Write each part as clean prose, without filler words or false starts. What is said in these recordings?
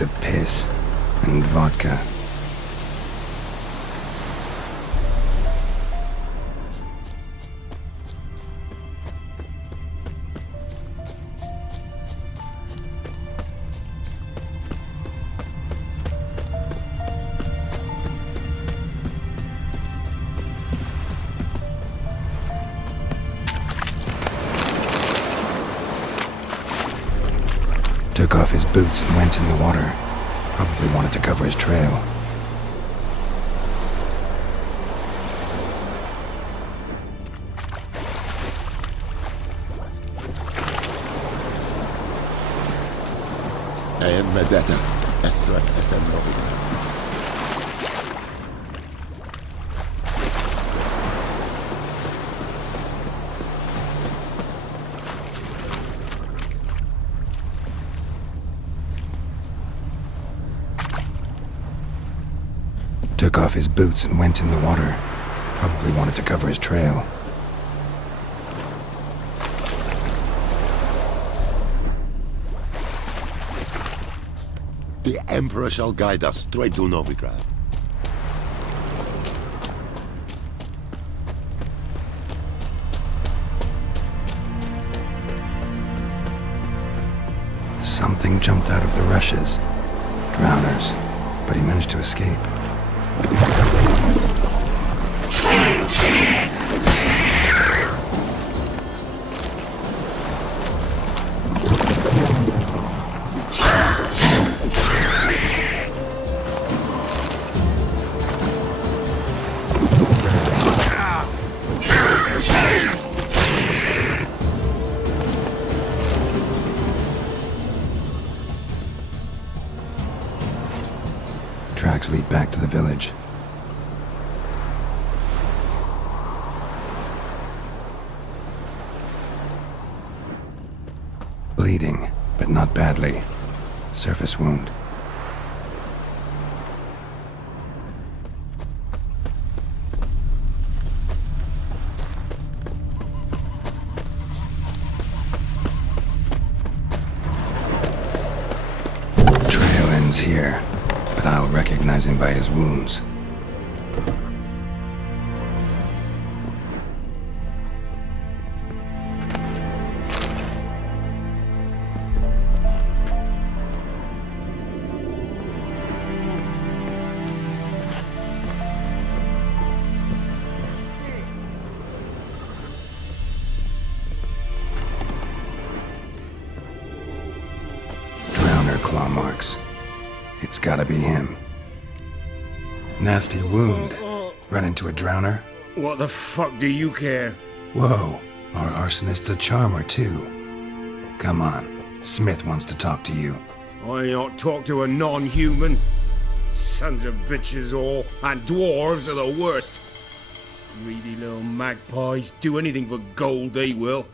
of piss and vodka. Took off his boots and went in the water. Probably wanted to cover his trail. مدادا أسود أسمه. Took off his boots and went in the water. Probably wanted to cover his trail. The Emperor shall guide us straight to Novigrad. Something jumped out of the rushes. Drowners. But he managed to escape. Tracks lead back to the village. Bleeding, but not badly. Surface wound. Trail ends here, but I'll recognize him by his wounds. Claw marks. It's gotta be him. Nasty wound. Run into a drowner? What the fuck do you care? Whoa, our arsonist's a charmer too. Come on, Smith wants to talk to you. I not talk to a non-human. Sons of bitches all, and dwarves are the worst. Greedy little magpies do anything for gold, they will.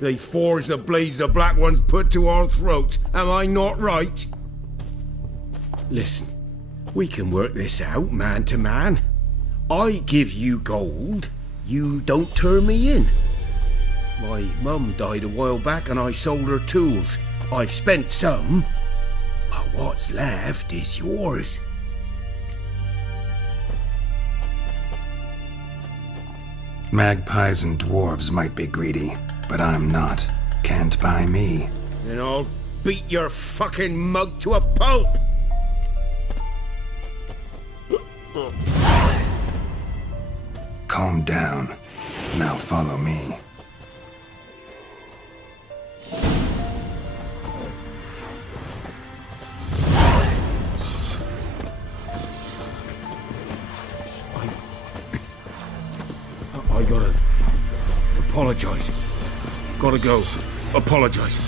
They forge the blades the black ones put to our throats. Am I not right? Listen, we can work this out man to man. I give you gold, you don't turn me in. My mum died a while back and I sold her tools. I've spent some, but what's left is yours. Magpies and dwarves might be greedy, but I'm not. Can't buy me. Then I'll beat your fucking mug to a pulp! Calm down. Now follow me. I gotta apologize. Gotta go. Apologize.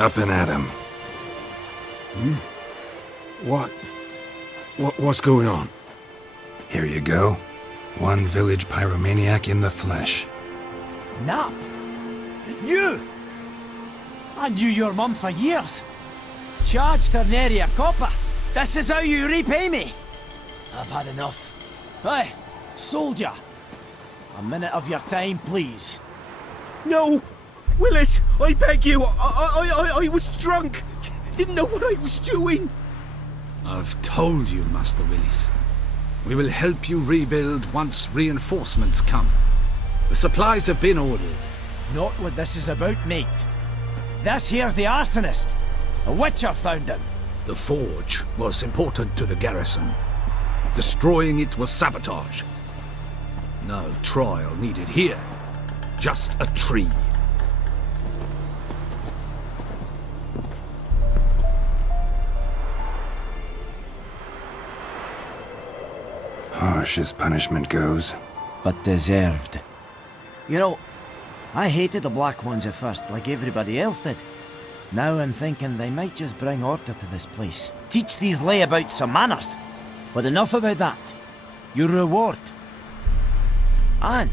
Up and at 'em. What's going on? Here you go. One village pyromaniac in the flesh. Nap? You? I knew your mum for years. Charged her nary a copper. This is how you repay me. I've had enough. Hey, soldier. A minute of your time, please. No! Willis, I beg you! I was drunk! Didn't know what I was doing! I've told you, Master Willis. We will help you rebuild once reinforcements come. The supplies have been ordered. Not what this is about, mate. This here's the arsonist. A witcher found him. The forge was important to the garrison. Destroying it was sabotage. No trial needed here. Just a tree. Harsh as punishment goes. But deserved. You know, I hated the Black Ones at first, like everybody else did. Now I'm thinking they might just bring order to this place. Teach these layabouts some manners. But enough about that. Your reward. And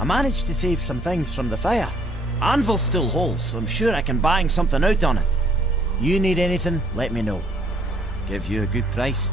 I managed to save some things from the fire. Anvil's still whole, so I'm sure I can bang something out on it. You need anything, let me know. Give you a good price.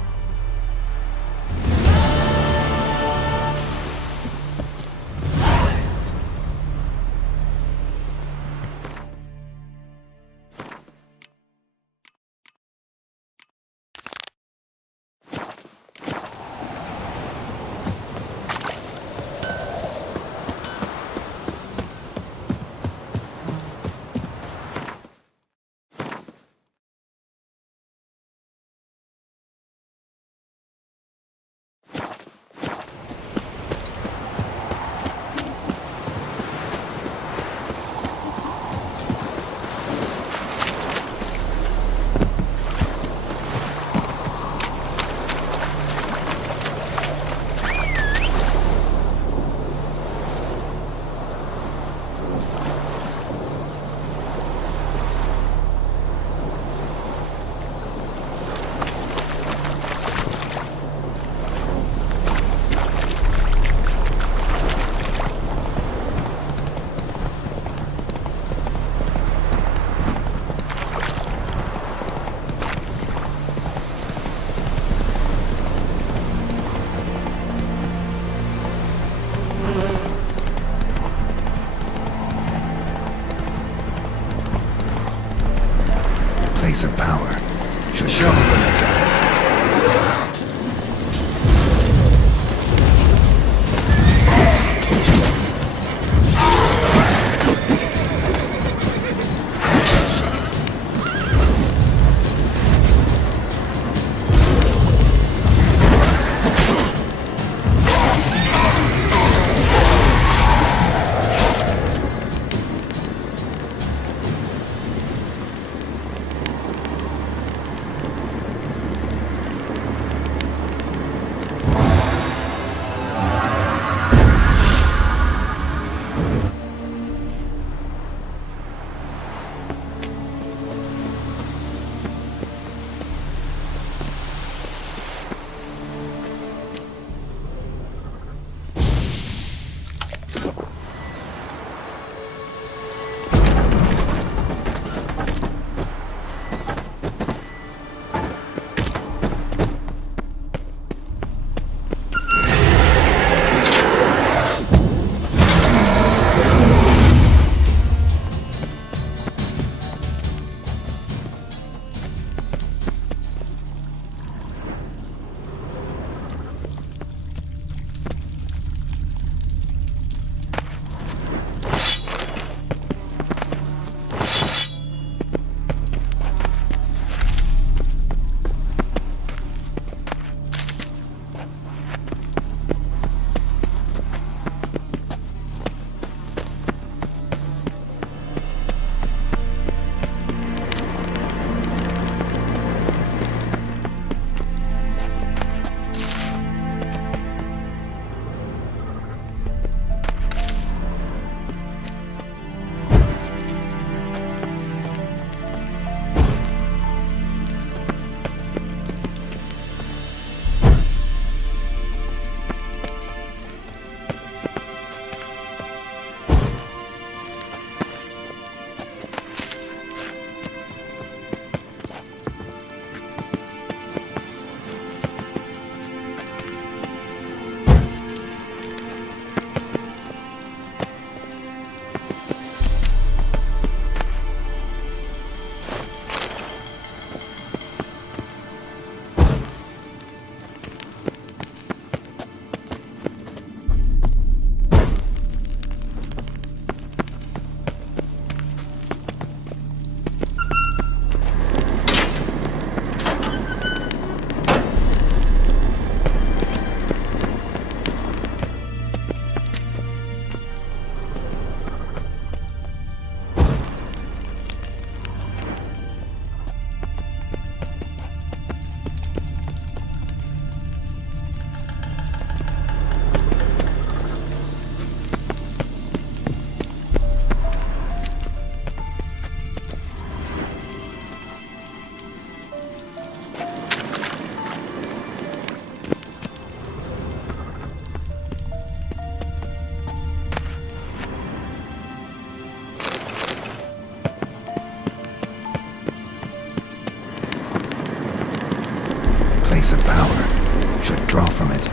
power should draw from it.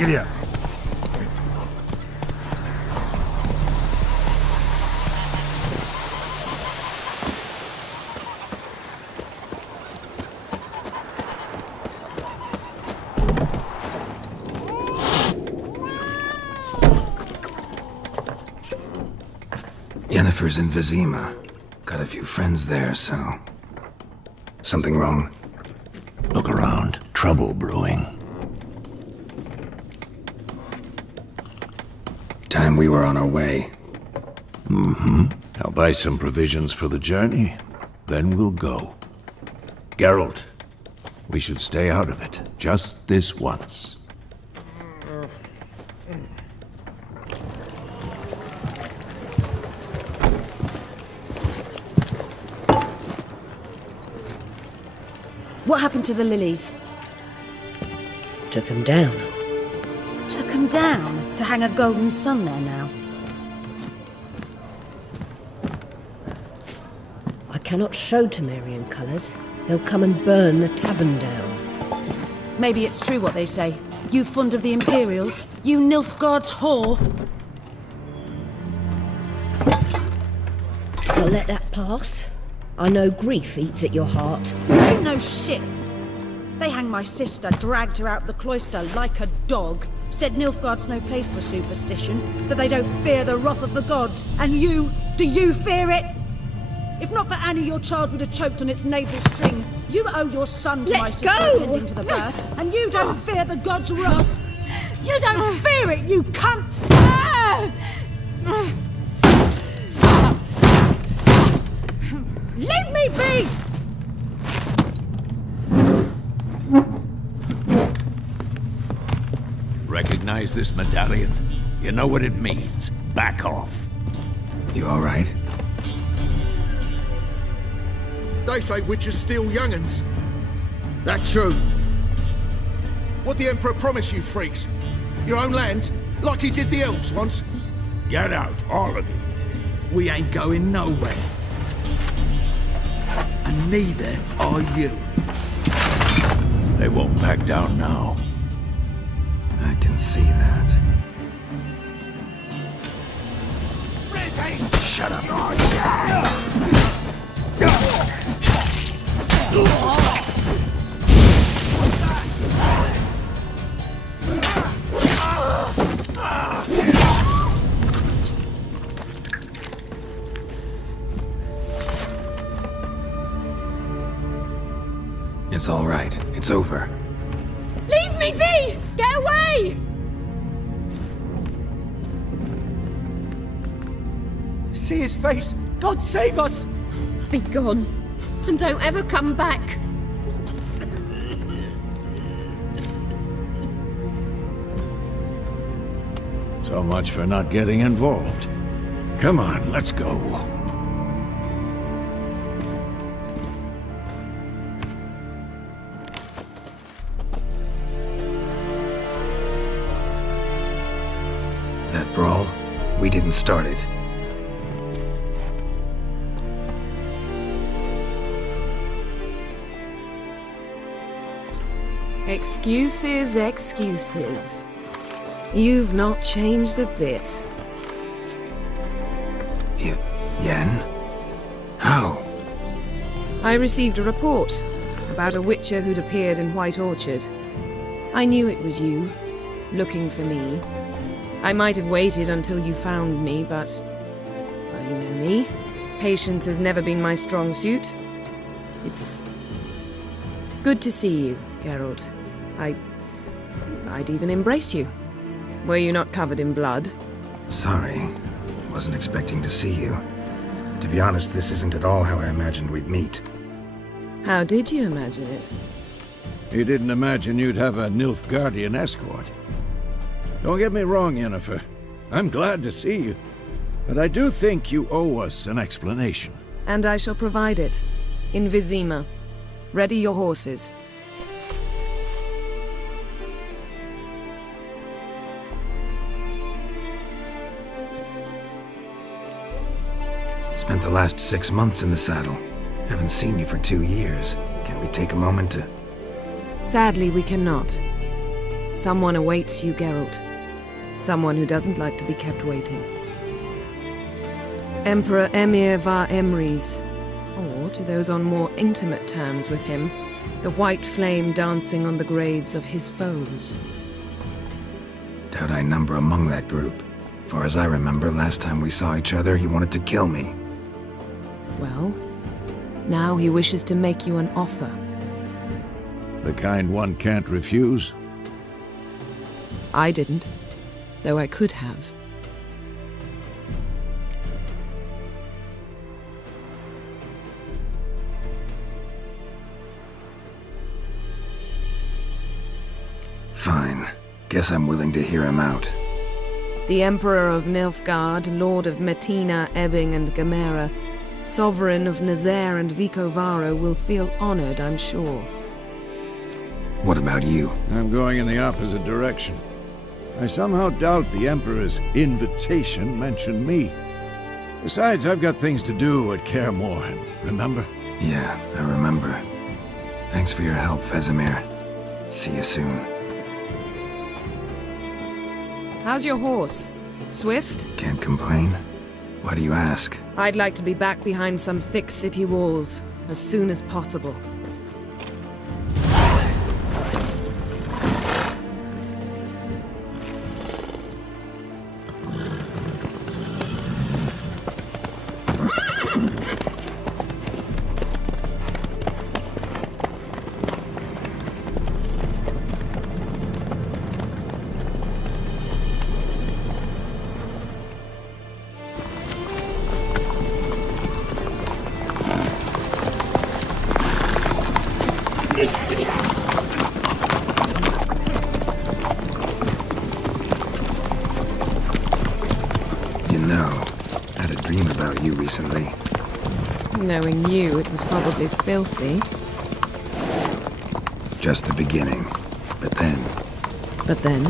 Giddy up. Yennefer's in Vizima. Got a few friends there, so... Something wrong? Look around. Trouble brewing. Time we were on our way. I'll buy some provisions for the journey, then we'll go. Geralt, we should stay out of it, just this once. What happened to the lilies? Took him down. Took 'em down to hang a golden sun there now. I cannot show Temerian colours. They'll come and burn the tavern down. Maybe it's true what they say. You fond of the Imperials? You Nilfgaard's whore? I'll let that pass. I know grief eats at your heart. You know shit. They hanged my sister, dragged her out of the cloister like a dog. Said Nilfgaard's no place for superstition, that they don't fear the wrath of the gods. And you, do you fear it? If not for Annie, your child would have choked on its navel string. You owe your son to my sister attending to the birth, and you don't fear the gods' wrath. You don't fear it, you cunt! Leave me be! Recognize recognize this medallion? You know what it means. Back off. You alright? They say witches steal young'uns. That true. What the Emperor promised you freaks? Your own land? Like he did the elves once? Get out, all of you. We ain't going nowhere. And neither are you. They won't back down now. I can see that. Shut up. It's all right. It's over. Leave me be! Get away! See his face! God save us! Be gone, and don't ever come back. So much for not getting involved. Come on, let's go. That brawl, we didn't start it. Excuses, excuses. You've not changed a bit. Yen? How? I received a report about a witcher who'd appeared in White Orchard. I knew it was you, looking for me. I might have waited until you found me, but... well, you know me. Patience has never been my strong suit. It's... good to see you, Geralt. I'd even embrace you. Were you not covered in blood? Sorry. Wasn't expecting to see you. To be honest, this isn't at all how I imagined we'd meet. How did you imagine it? You didn't imagine you'd have a Nilfgaardian escort. Don't get me wrong, Yennefer. I'm glad to see you. But I do think you owe us an explanation. And I shall provide it. In Vizima. Ready your horses. Spent the last 6 months in the saddle. Haven't seen you for 2 years. Can we take a moment to... Sadly, we cannot. Someone awaits you, Geralt. Someone who doesn't like to be kept waiting. Emperor Emir var Emrys, or to those on more intimate terms with him, the white flame dancing on the graves of his foes. Doubt I number among that group. Far as I remember, last time we saw each other, he wanted to kill me. Well, now he wishes to make you an offer. The kind one can't refuse? I didn't, though I could have. Fine. Guess I'm willing to hear him out. The Emperor of Nilfgaard, Lord of Metina, Ebbing and Gamera, Sovereign of Nazaire and Vicovaro will feel honored, I'm sure. What about you? I'm going in the opposite direction. I somehow doubt the Emperor's invitation mentioned me. Besides, I've got things to do at Kaer Morhen, remember? Yeah, I remember. Thanks for your help, Vesemir. See you soon. How's your horse? Swift? Can't complain. Why do you ask? I'd like to be back behind some thick city walls, as soon as possible. know. Had a dream about you recently. Knowing you, it was probably filthy. Just the beginning. But then... But then...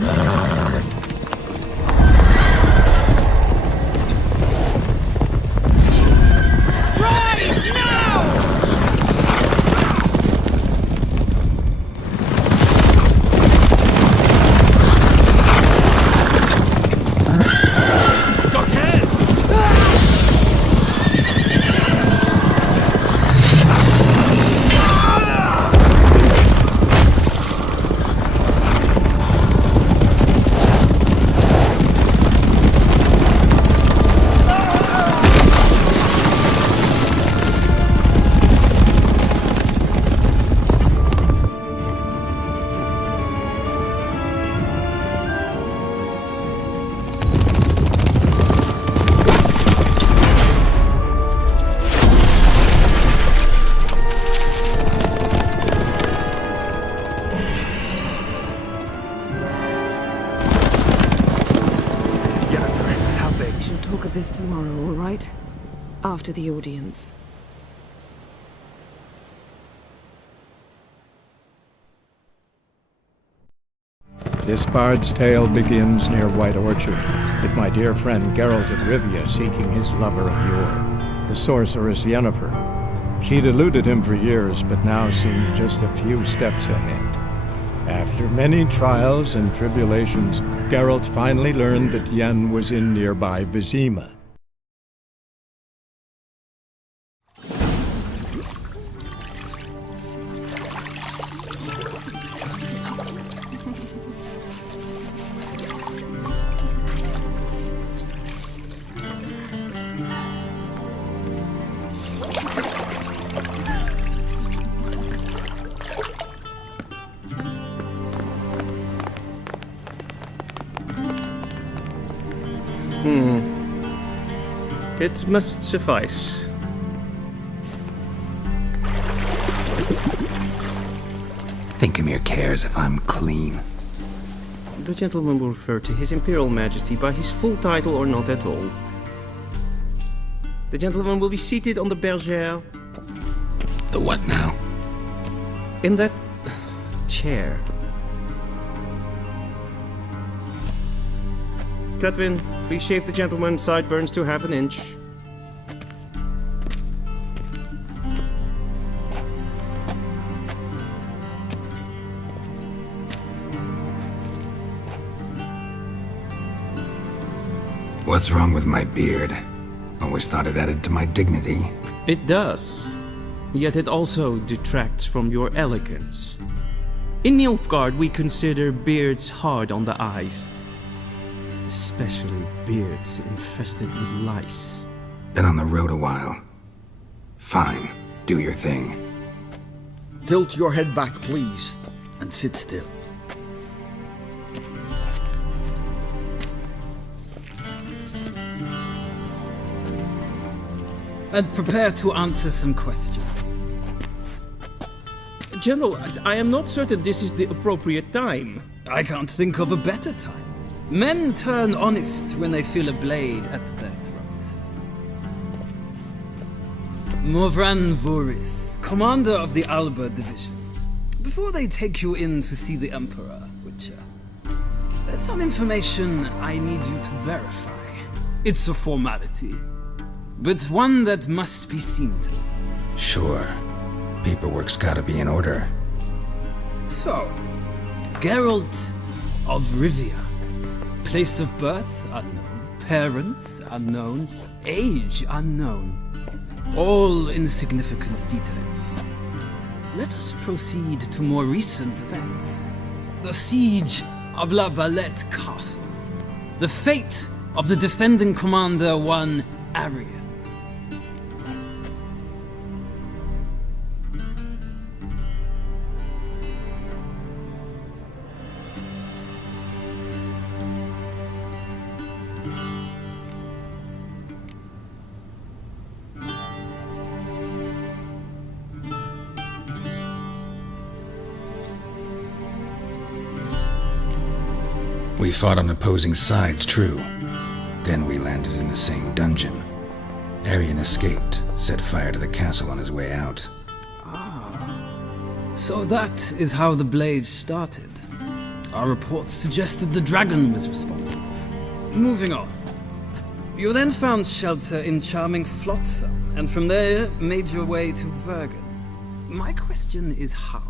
Tomorrow, all right? After the audience. This bard's tale begins near White Orchard, with my dear friend Geralt of Rivia seeking his lover of yore, the sorceress Yennefer. She'd eluded him for years, but now seemed just a few steps ahead. After many trials and tribulations, Geralt finally learned that Yen was in nearby Vizima. It must suffice. Thinkamere cares if I'm clean. The gentleman will refer to His Imperial Majesty by his full title or not at all. The gentleman will be seated on the bergère. The what now? In that chair. Catwin, please shave the gentleman's sideburns to half an inch. What's wrong with my beard? Always thought it added to my dignity. It does. Yet it also detracts from your elegance. In Nilfgaard, we consider beards hard on the eyes. Especially beards infested with lice. Been on the road a while. Fine, do your thing. Tilt your head back, please, and sit still. And prepare to answer some questions. General, I am not certain this is the appropriate time. I can't think of a better time. Men turn honest when they feel a blade at their throat. Morvran Voris, commander of the Alba Division. Before they take you in to see the Emperor, Witcher, there's some information I need you to verify. It's a formality, but one that must be seen to. Sure. Paperwork's gotta be in order. So, Geralt of Rivia. Place of birth unknown, parents unknown, age unknown. All insignificant details. Let us proceed to more recent events. The siege of La Valette Castle. The fate of the defending commander, one Arian. We fought on opposing sides, true. Then we landed in the same dungeon. Arian escaped, set fire to the castle on his way out. So that is how the blaze started. Our reports suggested the dragon was responsible. Moving on. You then found shelter in charming Flotsam, and from there made your way to Vergen. My question is how?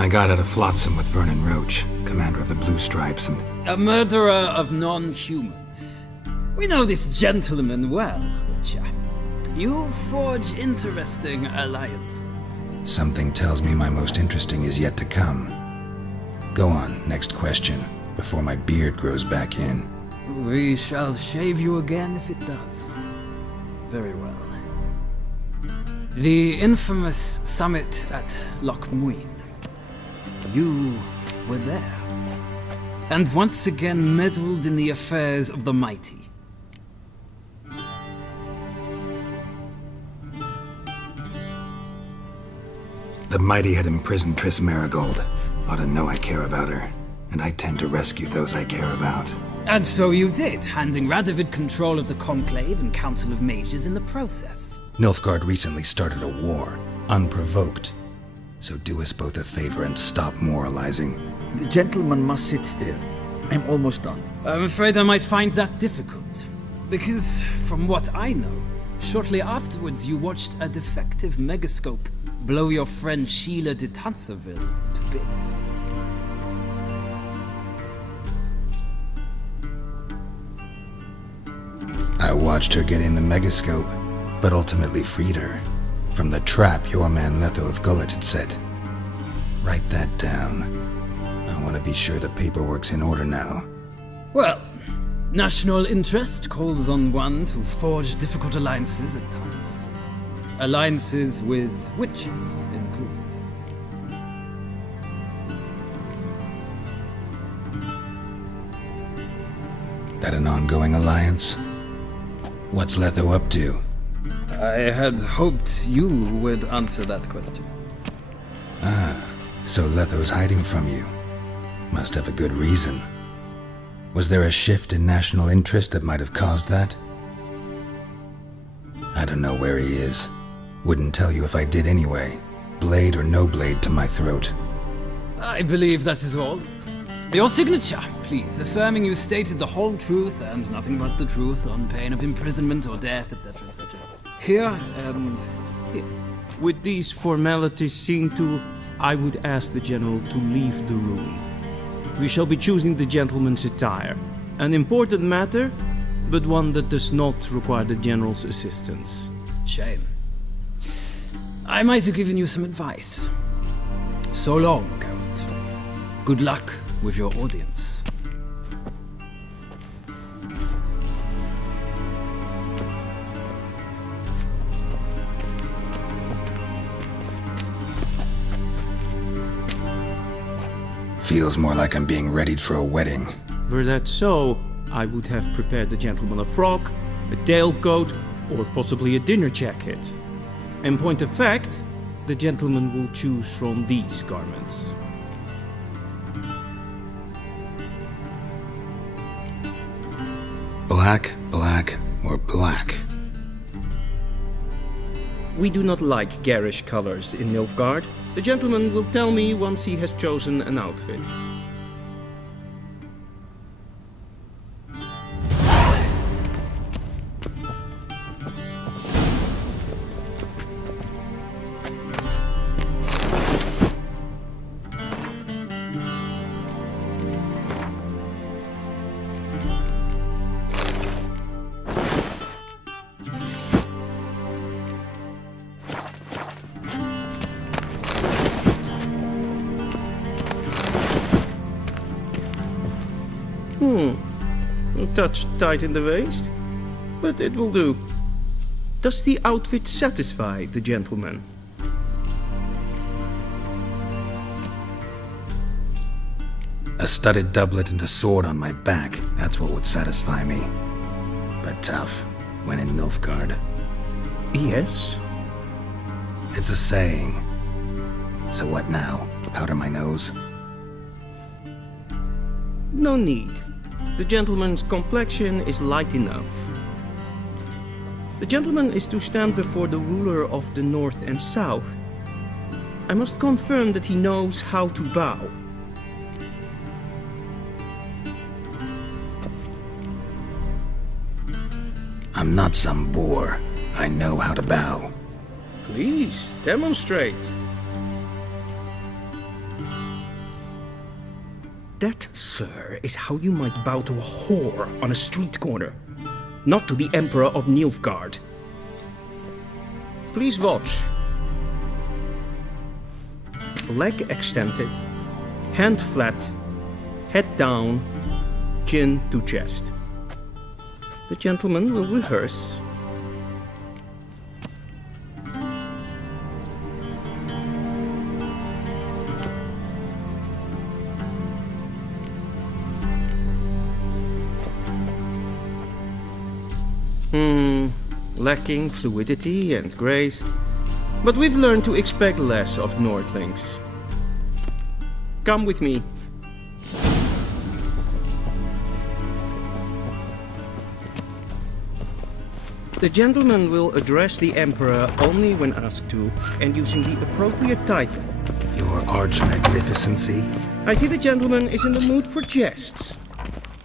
I got out of Flotsam with Vernon Roach, commander of the Blue Stripes, and... A murderer of non-humans. We know this gentleman well, Witcher. You forge interesting alliances. Something tells me my most interesting is yet to come. Go on, next question, before my beard grows back in. We shall shave you again if it does. Very well. The infamous summit at Loch Muin. You were there, and once again meddled in the affairs of the mighty. The mighty had imprisoned Triss Marigold. Ought to know I care about her, and I tend to rescue those I care about. And so you did, handing Radovid control of the Conclave and Council of Mages in the process. Nilfgaard recently started a war, unprovoked. So do us both a favor and stop moralizing. The gentleman must sit still. I'm almost done. I'm afraid I might find that difficult. Because, from what I know, shortly afterwards you watched a defective megascope blow your friend Sheila de Tanserville to bits. I watched her get in the megascope, but ultimately freed her. From the trap your man Letho of Gullet had set. Write that down. I want to be sure the paperwork's in order now. Well, national interest calls on one to forge difficult alliances at times. Alliances with witches included. That an ongoing alliance? What's Letho up to? I had hoped you would answer that question. Ah, so Letho's hiding from you. Must have a good reason. Was there a shift in national interest that might have caused that? I don't know where he is. Wouldn't tell you if I did anyway. Blade or no blade to my throat. I believe that is all. Your signature, please, affirming you stated the whole truth and nothing but the truth on pain of imprisonment or death, etc., etc. Here and here. With these formalities seen to, I would ask the general to leave the room. We shall be choosing the gentleman's attire. An important matter, but one that does not require the general's assistance. Shame. I might have given you some advice. So long, Geralt. Good luck with your audience. Feels more like I'm being readied for a wedding. Were that so, I would have prepared the gentleman a frock, a tailcoat, or possibly a dinner jacket. In point of fact, the gentleman will choose from these garments. Black, black, or black? We do not like garish colors in Nilfgaard. The gentleman will tell me once he has chosen an outfit. A touch tight in the waist, but it will do. Does the outfit satisfy the gentleman? A studded doublet and a sword on my back, that's what would satisfy me. But tough, when in Nilfgaard. Yes? It's a saying. So what now? Powder my nose? No need. The gentleman's complexion is light enough. The gentleman is to stand before the ruler of the North and South. I must confirm that he knows how to bow. I'm not some boor. I know how to bow. Please, demonstrate. That, sir, is how you might bow to a whore on a street corner, not to the Emperor of Nilfgaard. Please watch. Leg extended, hand flat, head down, chin to chest. The gentleman will rehearse. Lacking fluidity and grace, but we've learned to expect less of Nordlings. Come with me. The gentleman will address the Emperor only when asked to, and using the appropriate title. Your Arch-Magnificency? I see the gentleman is in the mood for jests.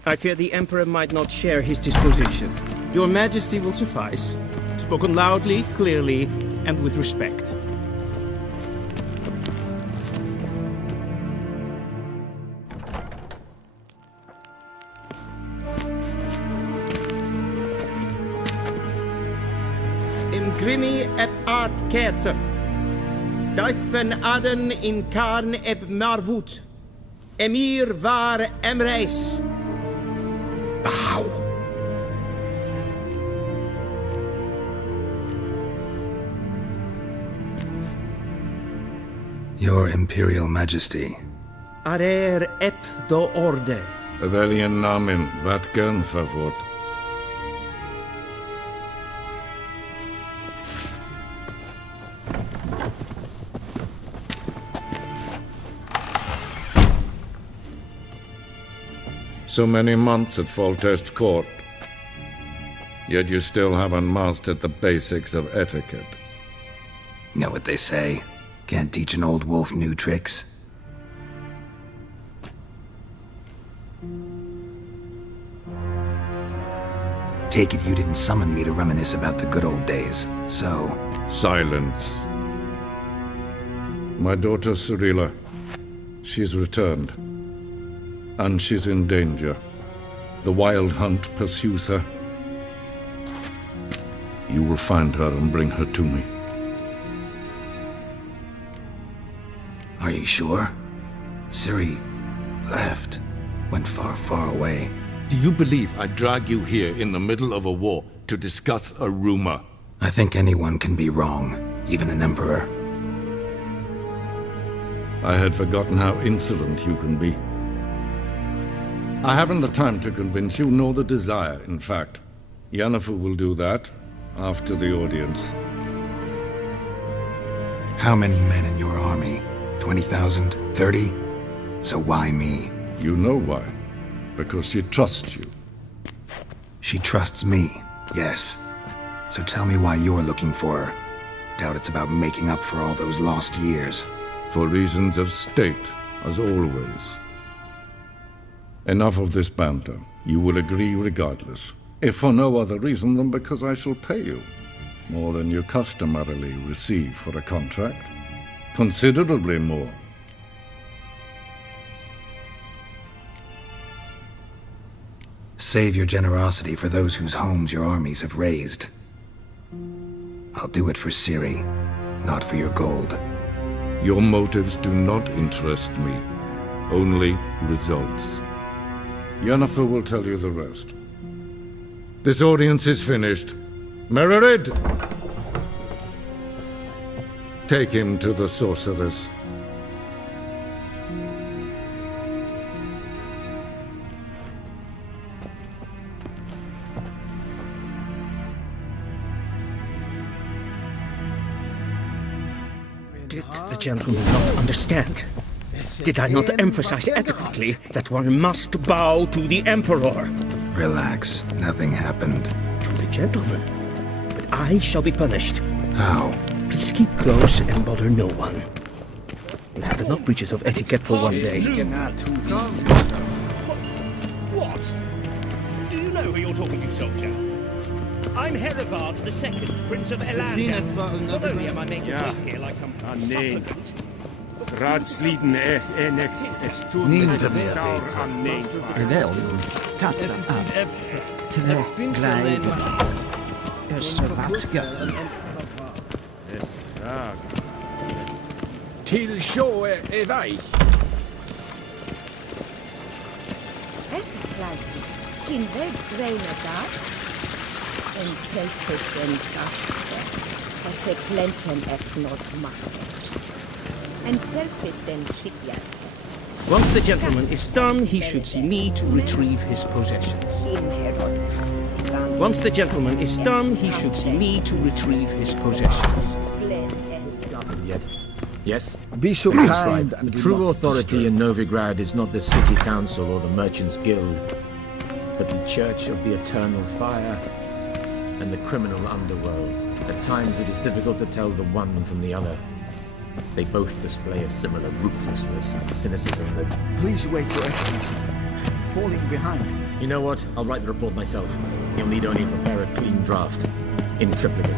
I fear the Emperor might not share his disposition. Your Majesty will suffice. Spoken loudly, clearly, and with respect. Imgrimi eb art ketzer. Duifen aden in karn eb marvoet. Emir var emreis. Bow. Your Imperial Majesty. Arer ep the orde. Weljen namen vatgen favort. So many months at Foltest Court, yet you still haven't mastered the basics of etiquette. Know what they say? Can't teach an old wolf new tricks. Take it you didn't summon me to reminisce about the good old days, so... Silence. My daughter Cirilla, she's returned. And she's in danger. The wild hunt pursues her. You will find her and bring her to me. Are you sure? Ciri left. Went far, far away. Do you believe I'd drag you here in the middle of a war to discuss a rumor? I think anyone can be wrong, even an emperor. I had forgotten how insolent you can be. I haven't the time to convince you, nor the desire, in fact. Yennefer will do that after the audience. How many men in your army? 20,000? 30? So why me? You know why. Because she trusts you. She trusts me, yes. So tell me why you're looking for her. Doubt it's about making up for all those lost years. For reasons of state, as always. Enough of this banter. You will agree regardless. If for no other reason than because I shall pay you. More than you customarily receive for a contract. Considerably more. Save your generosity for those whose homes your armies have razed. I'll do it for Ciri, not for your gold. Your motives do not interest me. Only results. Yennefer will tell you the rest. This audience is finished. Mererid! Take him to the sorceress. the gentleman not understand? Did I not emphasize adequately that one must bow to the Emperor? Relax. Nothing happened. To the gentleman. But I shall be punished. How? Please keep close and bother no one. We've had enough breaches of etiquette for one day. What? Do you know who you're talking to, soldier? I'm Herivard II, Prince of Elander. Not only am I made to wait here like some supplicant. Raadsliden enigt saur an neem. Terwijl katten Till sjå är väg. In red grainer dat, en sacred den krachte, se plenten eknot machte, and selfit den sigja. Once the gentleman is done, he should see me to retrieve his possessions. Once the gentleman is done, he should see me to retrieve his possessions. Yes? Be so kind The and do true not authority in Novigrad is not the city council or the merchants' guild, but the Church of the Eternal Fire and the criminal underworld. At times it is difficult to tell the one from the other. They both display a similar ruthlessness and cynicism that... Please wait, Your Excellency. Falling behind. You know what? I'll write the report myself. You'll need only prepare a clean draft. In triplicate.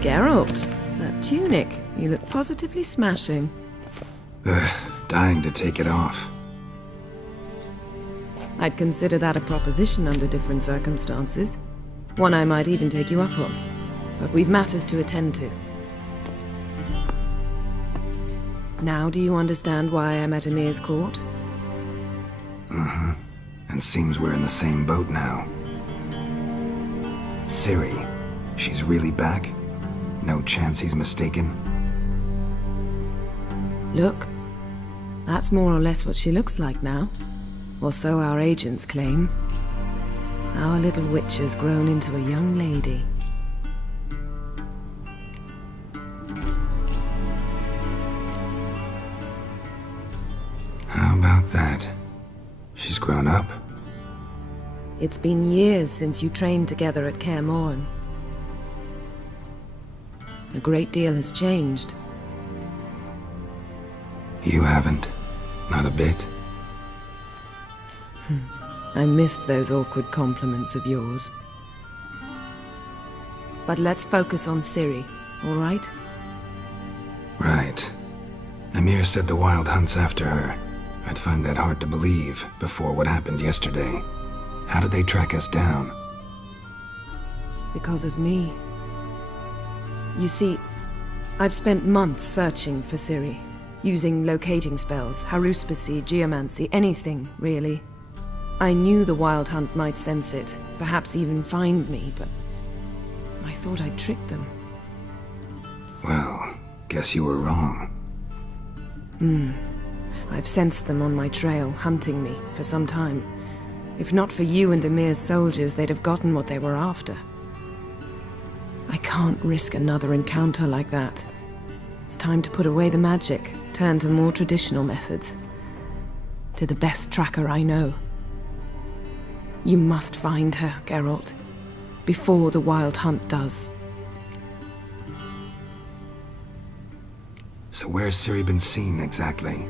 Geralt, that tunic. You look positively smashing. Ugh, dying to take it off. I'd consider that a proposition under different circumstances. One I might even take you up on. But we've matters to attend to. Now do you understand why I'm at Emir's court? Mm-hmm. And seems we're in the same boat now. Ciri, she's really back? No chance he's mistaken? Look, that's more or less what she looks like now. Or so our agents claim. Our little witch has grown into a young lady. How about that? She's grown up? It's been years since you trained together at Kaer Morhen. A great deal has changed. You haven't? Not a bit? I missed those awkward compliments of yours. But let's focus on Ciri, all right? Right. Emir said the Wild Hunt's after her. I'd find that hard to believe before what happened yesterday. How did they track us down? Because of me. You see, I've spent months searching for Ciri, using locating spells, haruspicy, geomancy, anything, really. I knew the Wild Hunt might sense it, perhaps even find me, but I thought I'd tricked them. Well, guess you were wrong. I've sensed them on my trail, hunting me, for some time. If not for you and Emir's soldiers, they'd have gotten what they were after. I can't risk another encounter like that. It's time to put away the magic, turn to more traditional methods. To the best tracker I know. You must find her, Geralt, before the Wild Hunt does. So where's Ciri been seen, exactly?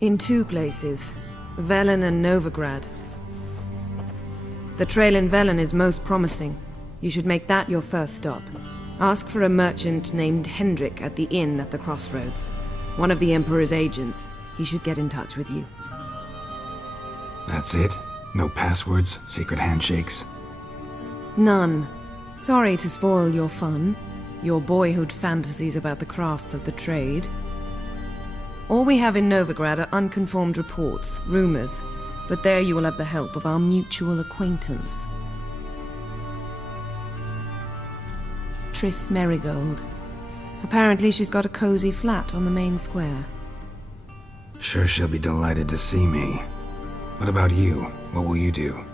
In two places, Velen and Novigrad. The trail in Velen is most promising. You should make that your first stop. Ask for a merchant named Hendrik at the inn at the crossroads. One of the Emperor's agents. He should get in touch with you. That's it? No passwords, secret handshakes? None. Sorry to spoil your fun, your boyhood fantasies about the crafts of the trade. All we have in Novigrad are unconformed reports, rumors, but there you will have the help of our mutual acquaintance. Triss Merigold. Apparently she's got a cozy flat on the main square. Sure she'll be delighted to see me. What about you? What will you do?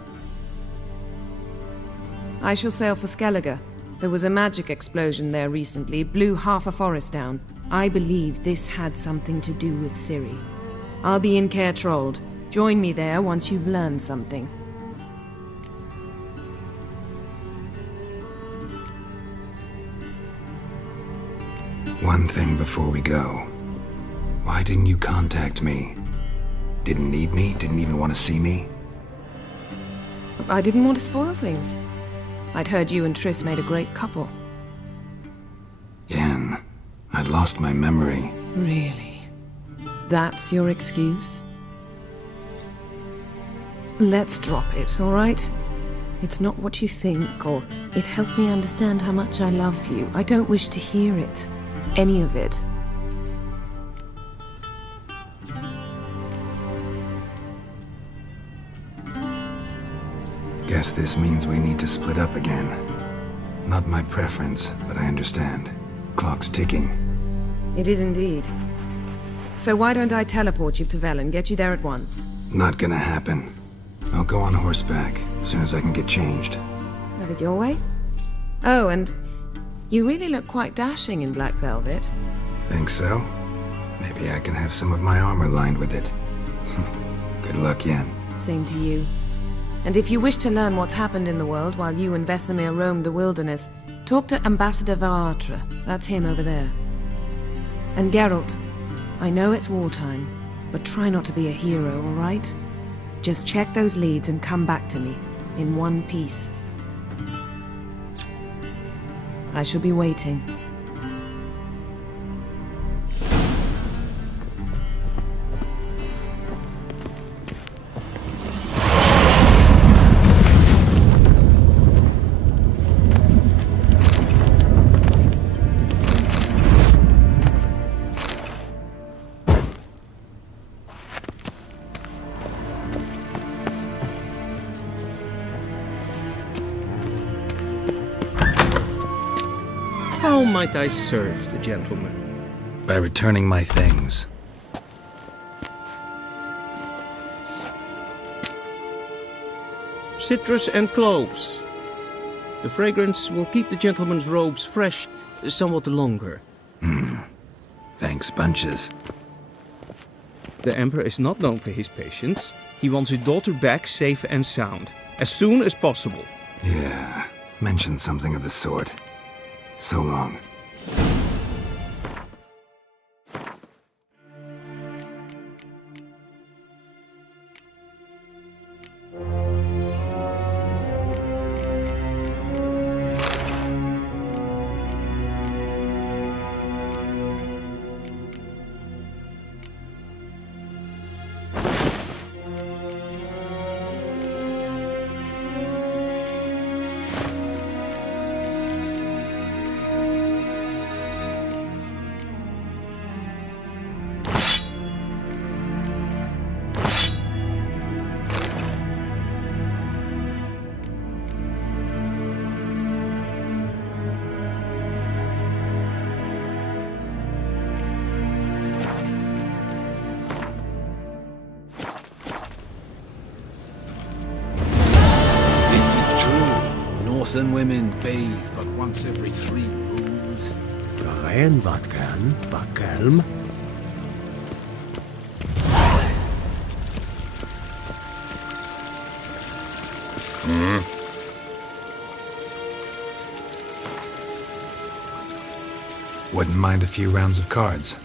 I shall sail for Skellige. There was a magic explosion there recently, blew half a forest down. I believe this had something to do with Ciri. I'll be in Caer Trold. Join me there once you've learned something. One thing before we go. Why didn't you contact me? Didn't need me? Didn't even want to see me? I didn't want to spoil things. I'd heard you and Triss made a great couple. Yen, I'd lost my memory. Really? That's your excuse? Let's drop it, all right? It's not what you think, or it helped me understand how much I love you. I don't wish to hear it. Any of it. Guess this means we need to split up again. Not my preference, but I understand. Clock's ticking. It is indeed. So why don't I teleport you to Velen, get you there at once? Not gonna happen. I'll go on horseback, as soon as I can get changed. Have it your way? Oh, and you really look quite dashing in black velvet. Think so? Maybe I can have some of my armor lined with it. Good luck, Yen. Same to you. And if you wish to learn what's happened in the world while you and Vesemir roamed the wilderness, talk to Ambassador Varatra. That's him over there. And Geralt, I know it's wartime, but try not to be a hero, all right? Just check those leads and come back to me, in one piece. I shall be waiting. How might I serve the gentleman? By returning my things. Citrus and cloves. The fragrance will keep the gentleman's robes fresh somewhat longer. Thanks, bunches. The Emperor is not known for his patience. He wants his daughter back safe and sound, as soon as possible. Yeah, mentioned something of the sort. So long. Northern women bathe but once every 3 moons. Ryan Vatkan, Vakelm. Wouldn't mind a few rounds of cards.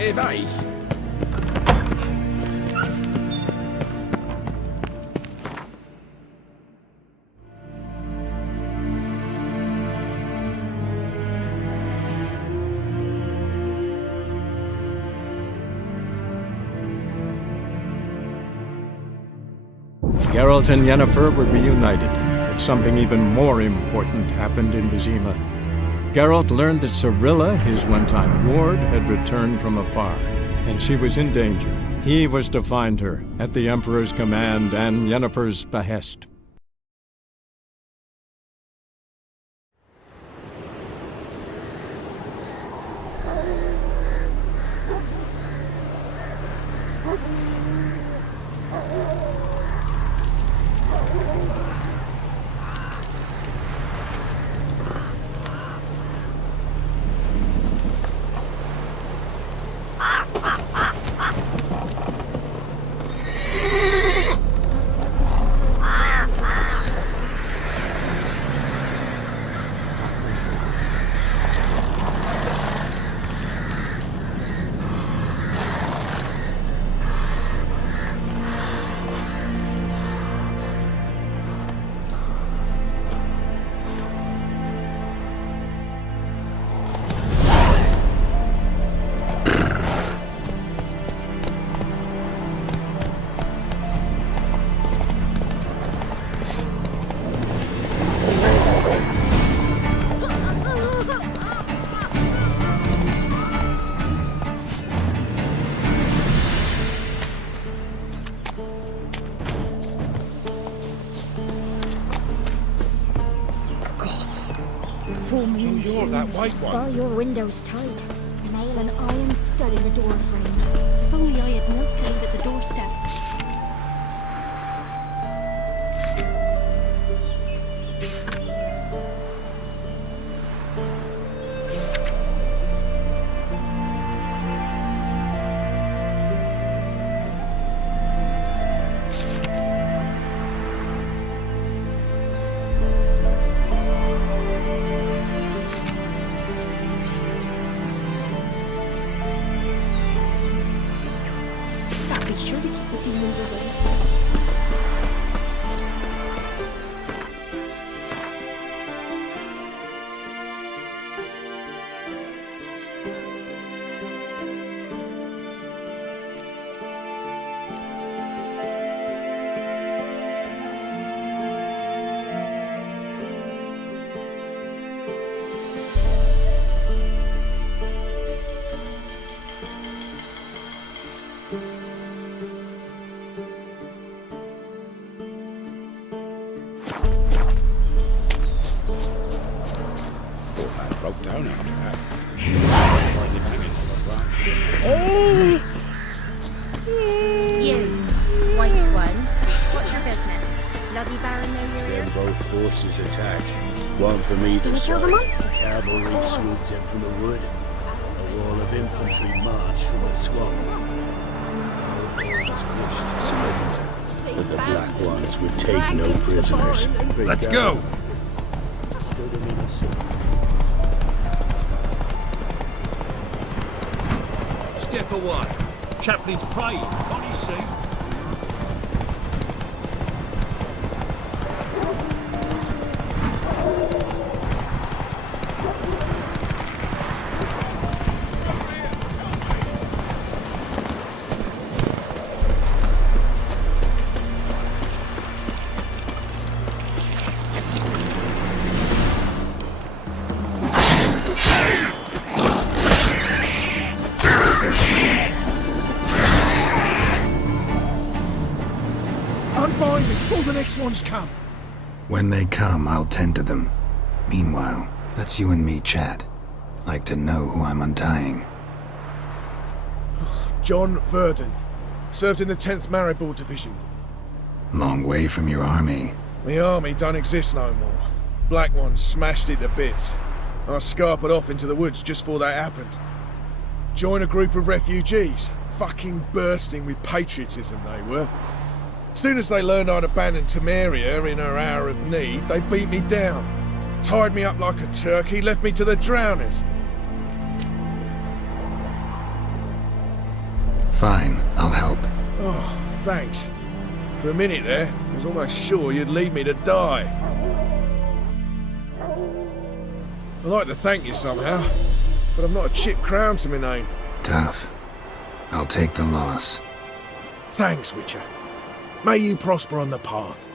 Evaich. Geralt and Yennefer were reunited, but something even more important happened in Vizima. Geralt learned that Cirilla, his one-time ward, had returned from afar, and she was in danger. He was to find her, at the Emperor's command and Yennefer's behest. You're that white one. Bar your windows tight. Nail an iron stud in the door frame. If only I had milk to leave at the doorstep. Be sure to keep the demons away. Broke down after that. Oh! You, white one. What's your business? Bloody Baron know you're here? Then both forces attacked. One from either Did you kill the side. monster? Cavalry swooped in from the wood. A wall of infantry marched from the swamp. The boys wished to surrender, but the Black Ones would take no prisoners. Let's go! Stood him in a circle. Step away. Chaplain's praying. Can't you see? Unbind me before the next ones come. When they come, I'll tend to them. Meanwhile, let's you and me chat. Like to know who I'm untying. John Verdon. Served in the 10th Maribor Division. Long way from your army. The army don't exist no more. Black Ones smashed it to bits. I scarpered off into the woods just before that happened. Joined a group of refugees. Fucking bursting with patriotism they were. Soon as they learned I'd abandoned Temeria in her hour of need, they beat me down. Tied me up like a turkey, left me to the drowners. Fine, I'll help. Oh, thanks. For a minute there, I was almost sure you'd leave me to die. I'd like to thank you somehow, but I've not a chip crown to my name. Tough. I'll take the loss. Thanks, Witcher. May you prosper on the path.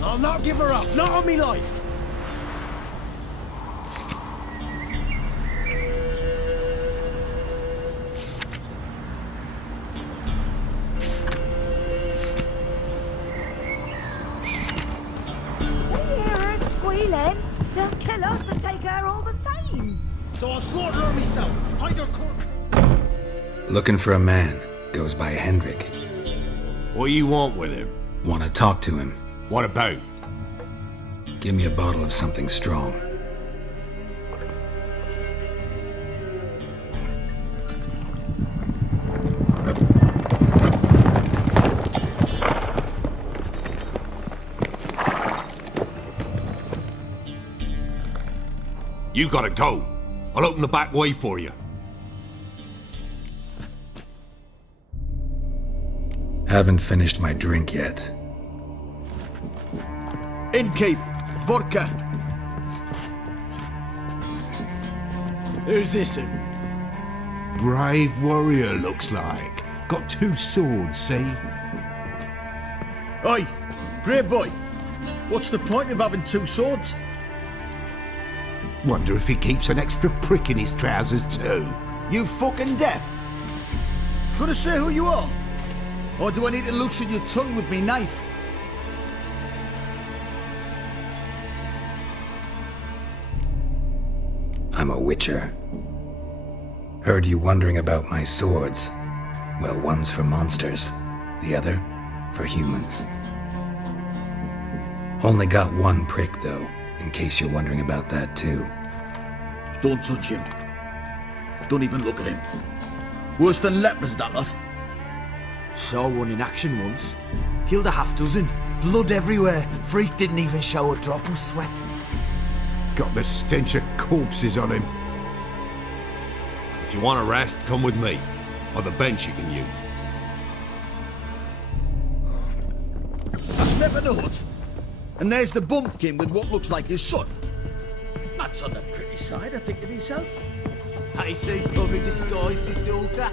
I'll not give her up, not on me life! They'll kill us and take her all the same. So I'll slaughter her myself. Hide her corpse. Looking for a man. Goes by Hendrik. What do you want with him? Want to talk to him. What about? Give me a bottle of something strong. You gotta go. I'll open the back way for you. Haven't finished my drink yet. Innkeep, vodka. Who's this one? Brave warrior, looks like. Got 2 swords, see? Oi, great boy. What's the point of having 2 swords? Wonder if he keeps an extra prick in his trousers too. You fucking deaf? Gonna say who you are? Or do I need to loosen your tongue with me knife? I'm a witcher. Heard you wondering about my swords. Well, one's for monsters, the other for humans. Only got 1 prick, though, in case you're wondering about that, too. Don't touch him. Don't even look at him. Worse than lepers, that lot. Saw one in action once. Killed a half-dozen. Blood everywhere. Freak didn't even show a drop of sweat. Got the stench of corpses on him. If you want a rest, come with me. I've a bench you can use. I step in the hut, and there's the bumpkin with what looks like his son. That's on the pretty side, I think to myself. I see, probably disguised his daughter.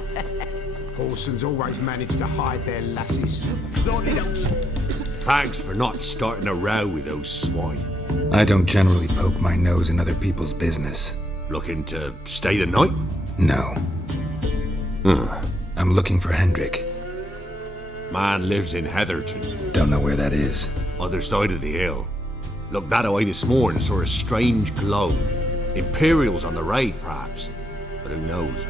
Horsons always manage to hide their lasses. Thought it out. Thanks for not starting a row with those swine. I don't generally poke my nose in other people's business. Looking to stay the night? No. I'm looking for Hendrik. Man lives in Heatherton. Don't know where that is. Other side of the hill. Looked that away this morning, saw a strange glow. Imperials on the raid, perhaps. But who knows?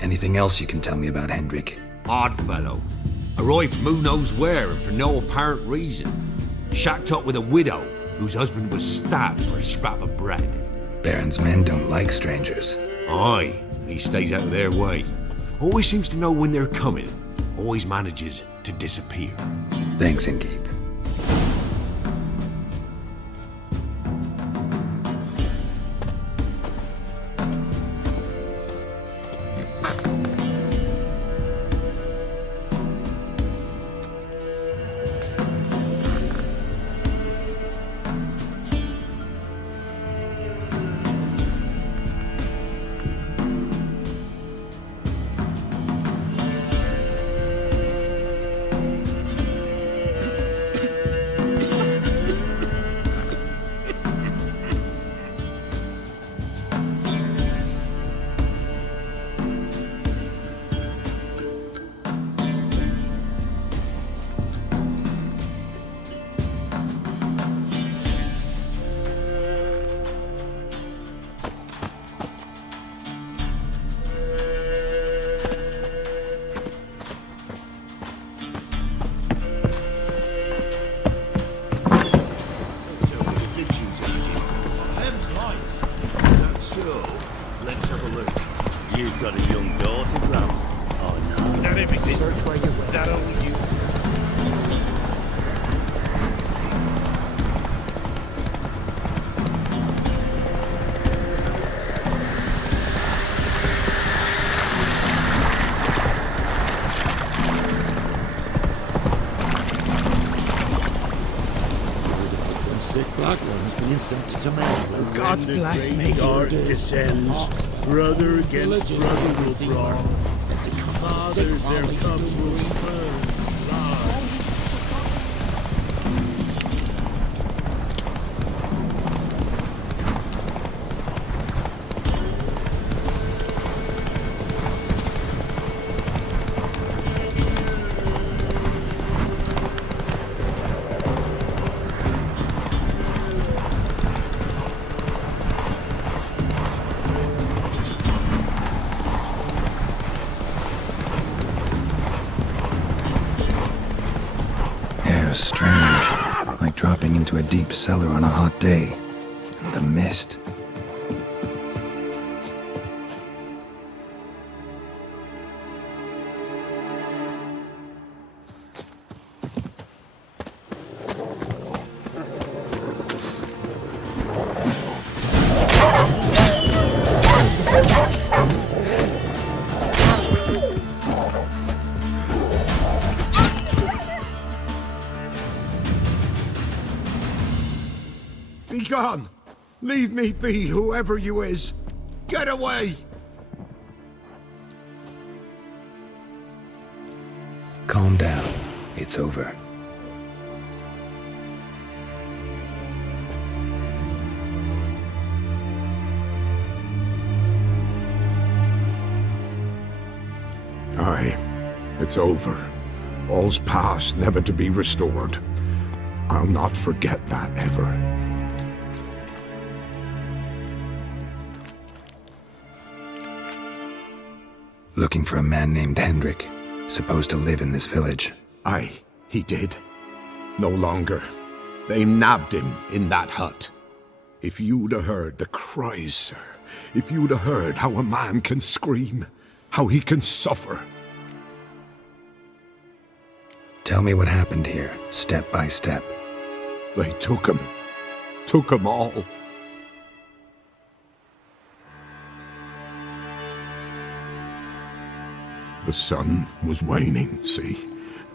Anything else you can tell me about Hendrik? Odd fellow. Arrived from who knows where and for no apparent reason. Shacked up with a widow whose husband was stabbed for a scrap of bread. Baron's men don't like strangers. Aye, he stays out of their way. Always seems to know when they're coming. Always manages to disappear. Thanks, Innkeep. Search where you will. That only you. Sick black ones being sent to Tamara. God bless me. Dark descends. Brother against brother will brawl. Fathers, their cubs will spurn. Strange, like dropping into a deep cellar on a hot day. And the mist. Be gone! Leave me be, whoever you is! Get away! Calm down. It's over. Aye, it's over. All's past, never to be restored. I'll not forget that ever. Looking for a man named Hendrik, supposed to live in this village. Aye, he did. No longer. They nabbed him in that hut. If you'd have heard the cries, sir, if you'd have heard how a man can scream, how he can suffer. Tell me what happened here, step by step. They took him all. The sun was waning, see,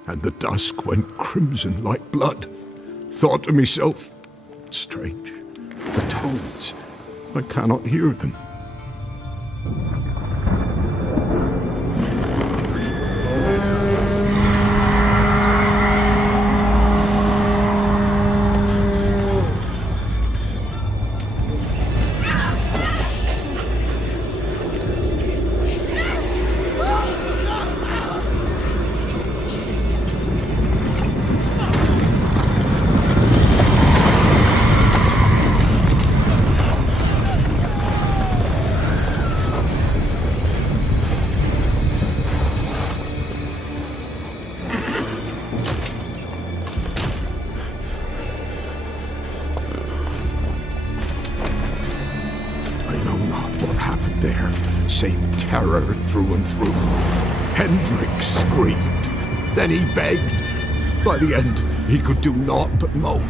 and the dusk went crimson like blood. Thought to myself, strange, the toads, I cannot hear them. Save terror through and through. Hendrik screamed. Then he begged. By the end, he could do naught but moan.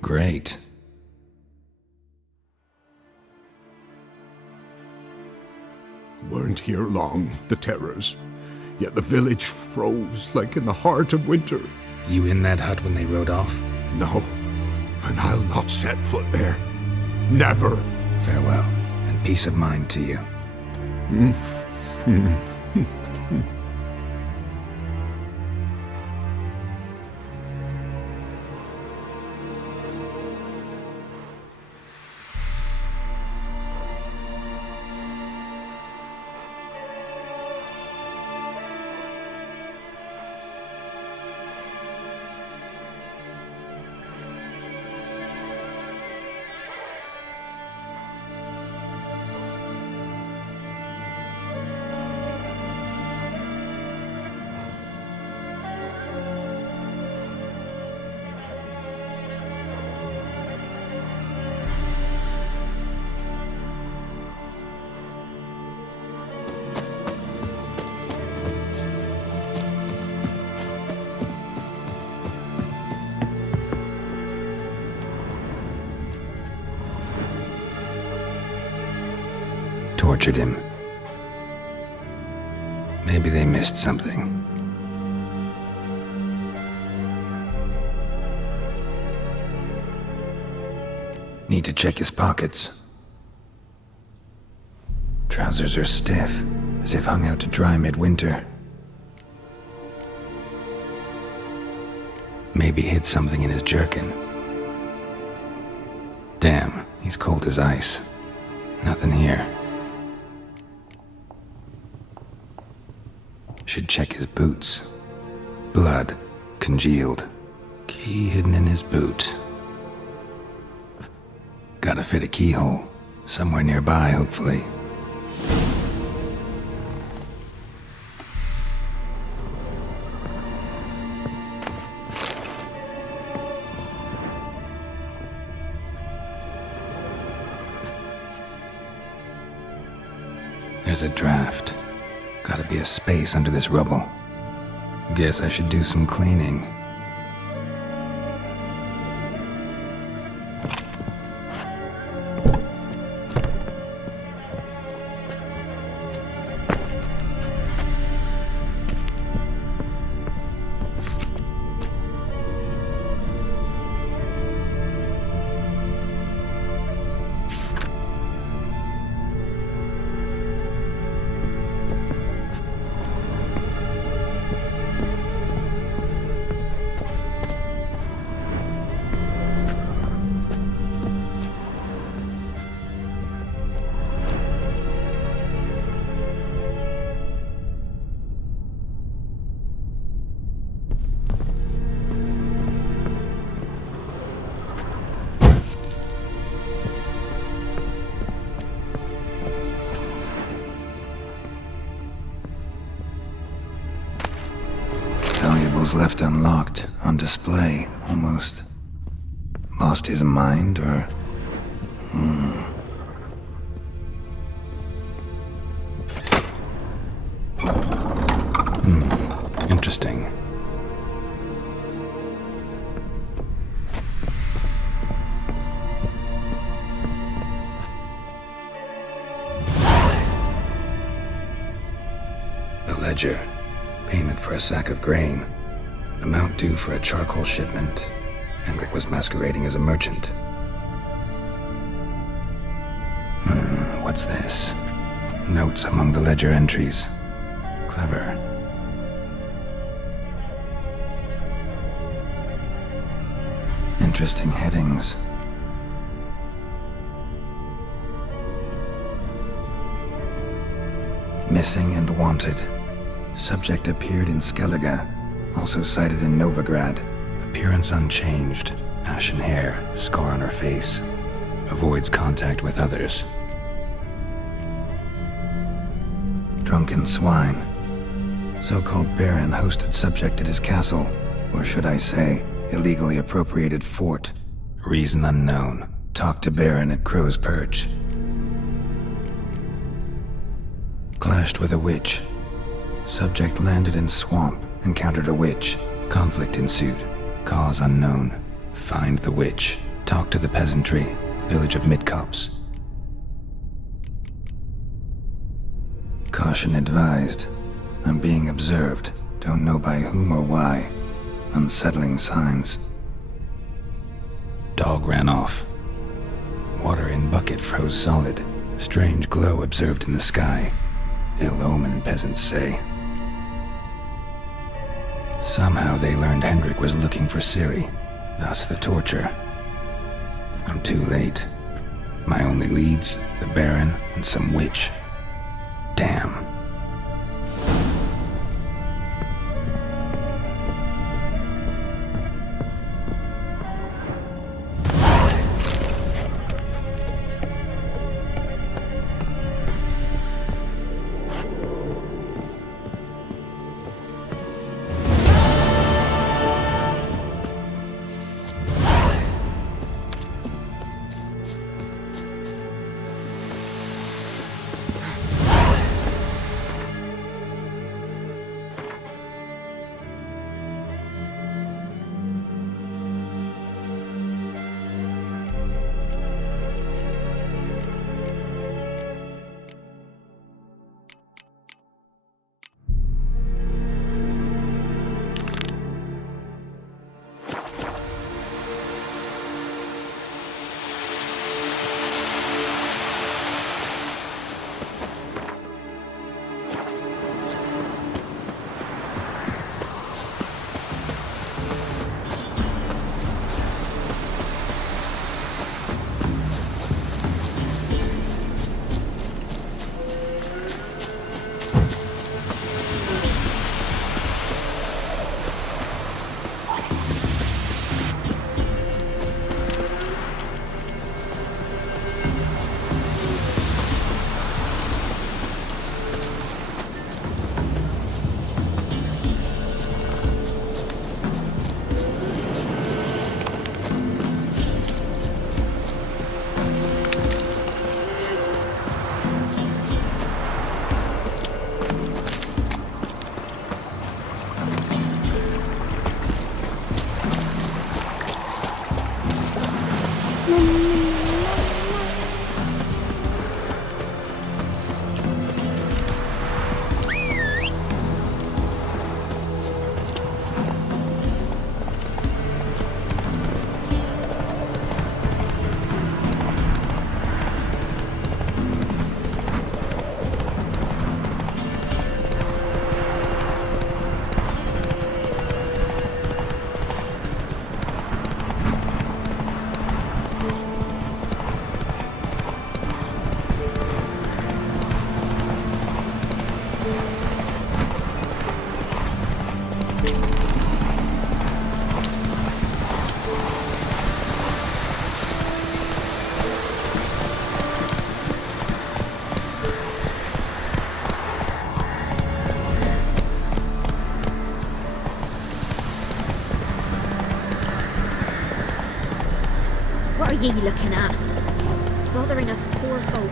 Great. Weren't here long, the terrors. Yet the village froze like in the heart of winter. You in that hut when they rode off? No, and I'll not set foot there. Never. Farewell, and peace of mind to you. tortured him. Maybe they missed something. Need to check his pockets. Trousers are stiff, as if hung out to dry midwinter. Maybe hid something in his jerkin. Damn, he's cold as ice. Nothing here. Should check his boots. Blood, congealed. Key hidden in his boot. Gotta fit a keyhole. Somewhere nearby, hopefully. There's a draft. Gotta be a space under this rubble. Guess I should do some cleaning. Left unlocked, on display, almost. Lost his mind, or... Interesting. A ledger. Payment for a sack of grain. Amount due for a charcoal shipment. Hendrik was masquerading as a merchant. What's this? Notes among the ledger entries. Clever. Interesting headings. Missing and wanted. Subject appeared in Skellige. Also cited in Novigrad. Appearance unchanged. Ashen hair, scar on her face. Avoids contact with others. Drunken swine. So-called baron hosted subject at his castle. Or should I say, illegally appropriated fort. Reason unknown. Talked to baron at Crow's Perch. Clashed with a witch. Subject landed in swamp. Encountered a witch. Conflict ensued. Cause unknown. Find the witch. Talk to the peasantry. Village of Midcopse. Caution advised. I'm being observed. Don't know by whom or why. Unsettling signs. Dog ran off. Water in bucket froze solid. Strange glow observed in the sky. Ill omen, peasants say. Somehow they learned Hendrik was looking for Ciri, thus the torture. I'm too late. My only leads, the Baron and some witch. Damn. ye looking at? Stop bothering us poor folk.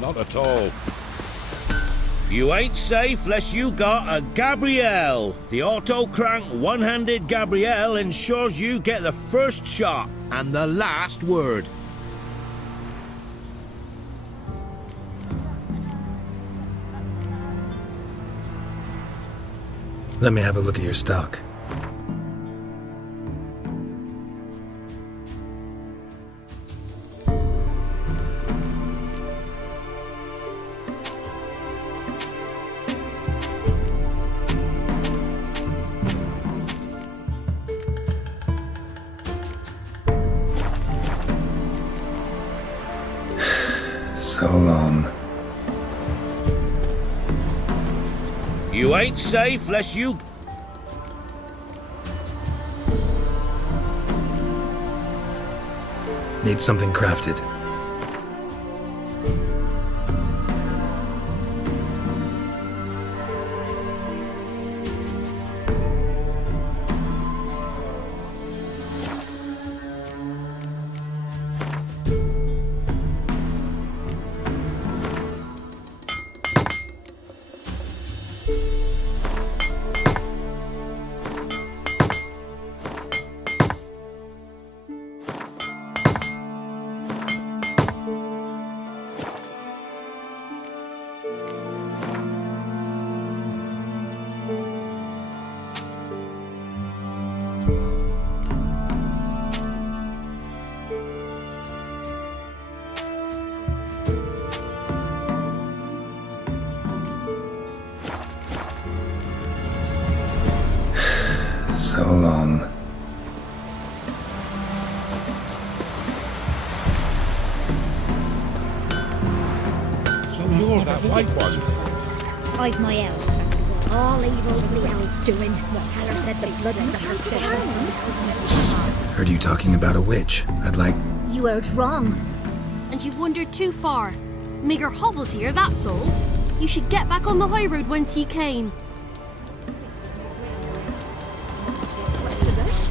Not at all. You ain't safe less you got a Gabrielle. The auto-crank one-handed Gabrielle ensures you get the first shot and the last word. Let me have a look at your stock. So long. You ain't safe less you... Need something crafted. So long. So you're that white one? I've my elf. All evil's the elves doing. What Sir said the bloodsuckers Heard you talking about a witch. I'd like... You heard wrong. And you wandered too far. Meagre hovels here, that's all. You should get back on the high road whence ye came. What's the bush?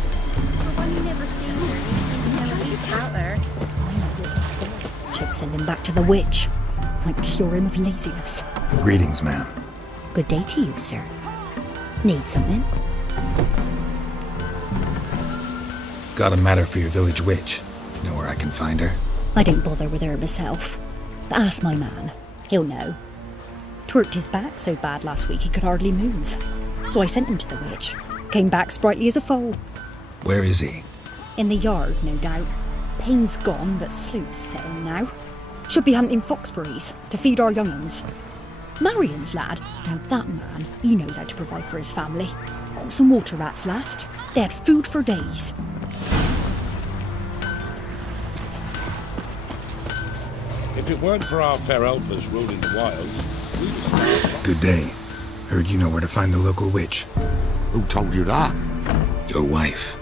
For one you never seen her. Tried to tell her. I know what he said. Should send him back to the witch. Might cure him of laziness. Greetings, ma'am. Good day to you, sir. Need something? Got a matter for your village witch. Know where I can find her? I didn't bother with her myself. But ask my man. He'll know. Twerked his back so bad last week he could hardly move. So I sent him to the witch. Came back sprightly as a foal. Where is he? In the yard, no doubt. Pain's gone, but sleuth's setting now. Should be hunting foxberries to feed our young'uns. Marion's lad, now that man, he knows how to provide for his family. Caught some water rats last. They had food for days. If it weren't for our fair helpers ruling the wilds, we'd have starved. Good day. Heard you know where to find the local witch. Who told you that? Your wife.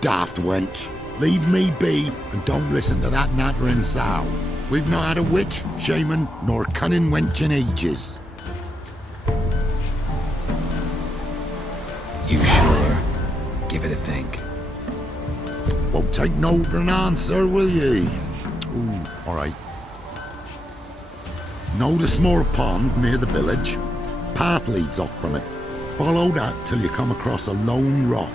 Daft wench. Leave me be and don't listen to that nattering sow. We've not had a witch, shaman, nor cunning wench in ages. You sure? Give it a think. Won't take no for an answer, will ye? Ooh, alright. Know the small pond near the village? Path leads off from it. Follow that till you come across a lone rock.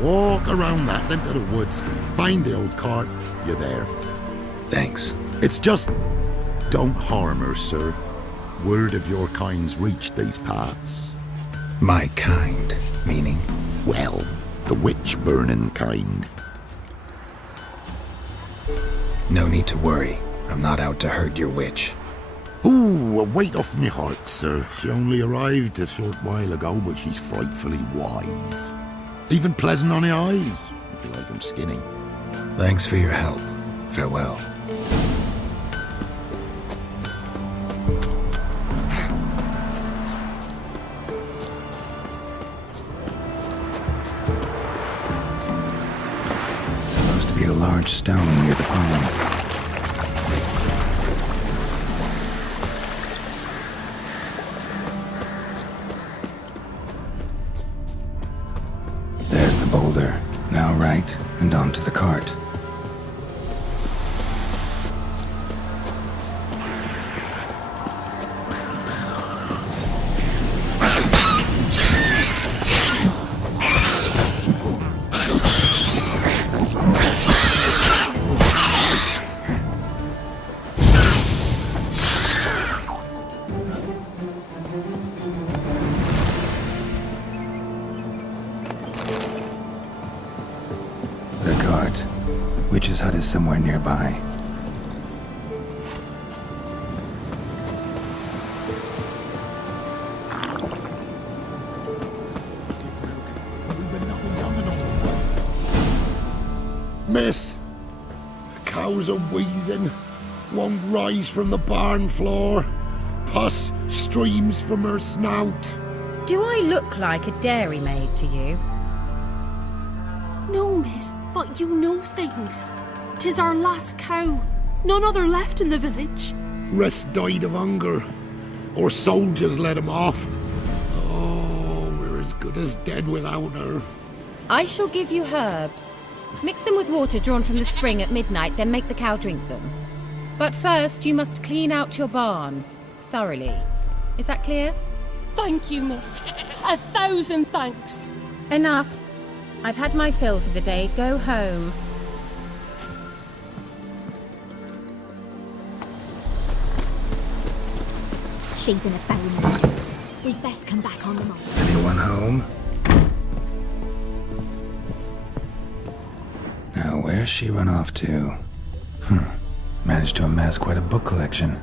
Walk around that into the woods. Find the old cart. You're there. Thanks. It's just... don't harm her, sir. Word of your kind's reached these parts. My kind, meaning? Well, the witch-burning kind. No need to worry. I'm not out to hurt your witch. Ooh, a weight off me heart, sir. She only arrived a short while ago, but she's frightfully wise. Even pleasant on the eyes, if you like 'em skinny. Thanks for your help. Farewell. Supposed to be a large stone near the pond. There's the boulder. Now right, and onto the cart. Witch's hut is somewhere nearby. Miss, the cows are wheezing, won't rise from the barn floor. Pus streams from her snout. Do I look like a dairymaid to you? No, miss, but you know things. 'Tis our last cow. None other left in the village. Rest died of hunger, or soldiers let him off. Oh, we're as good as dead without her. I shall give you herbs. Mix them with water drawn from the spring at midnight, then make the cow drink them. But first, you must clean out your barn thoroughly. Is that clear? Thank you, miss. 1,000 thanks. Enough. I've had my fill for the day. Go home. She's in a foul mood. We'd best come back on the mob. Anyone home? Now, where's she run off to? Managed to amass quite a book collection.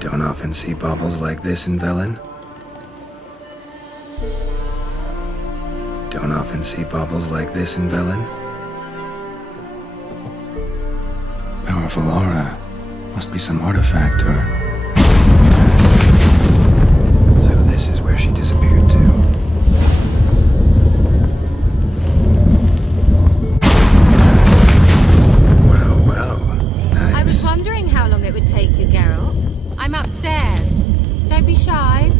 Don't often see baubles like this in Velen. Don't often see baubles like this in Velen. Powerful aura. Must be some artifact or... So this is where she disappeared to. Well, nice. I was wondering how long it would take you, Geralt. I'm upstairs. Don't be shy.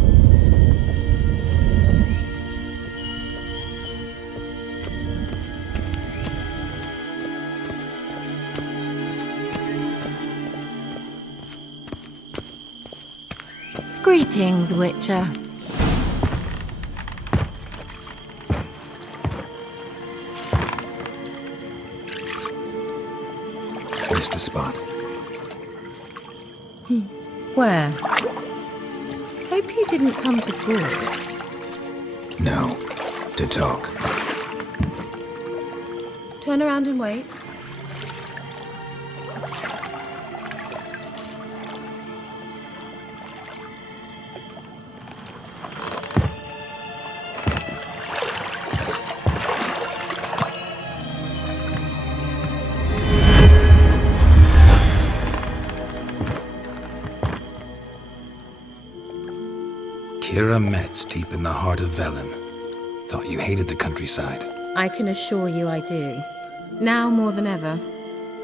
Greetings, Witcher. Missed a spot. Where? Hope you didn't come to talk. No, to talk. Turn around and wait. Kira Metz deep in the heart of Velen. Thought you hated the countryside. I can assure you I do. Now more than ever.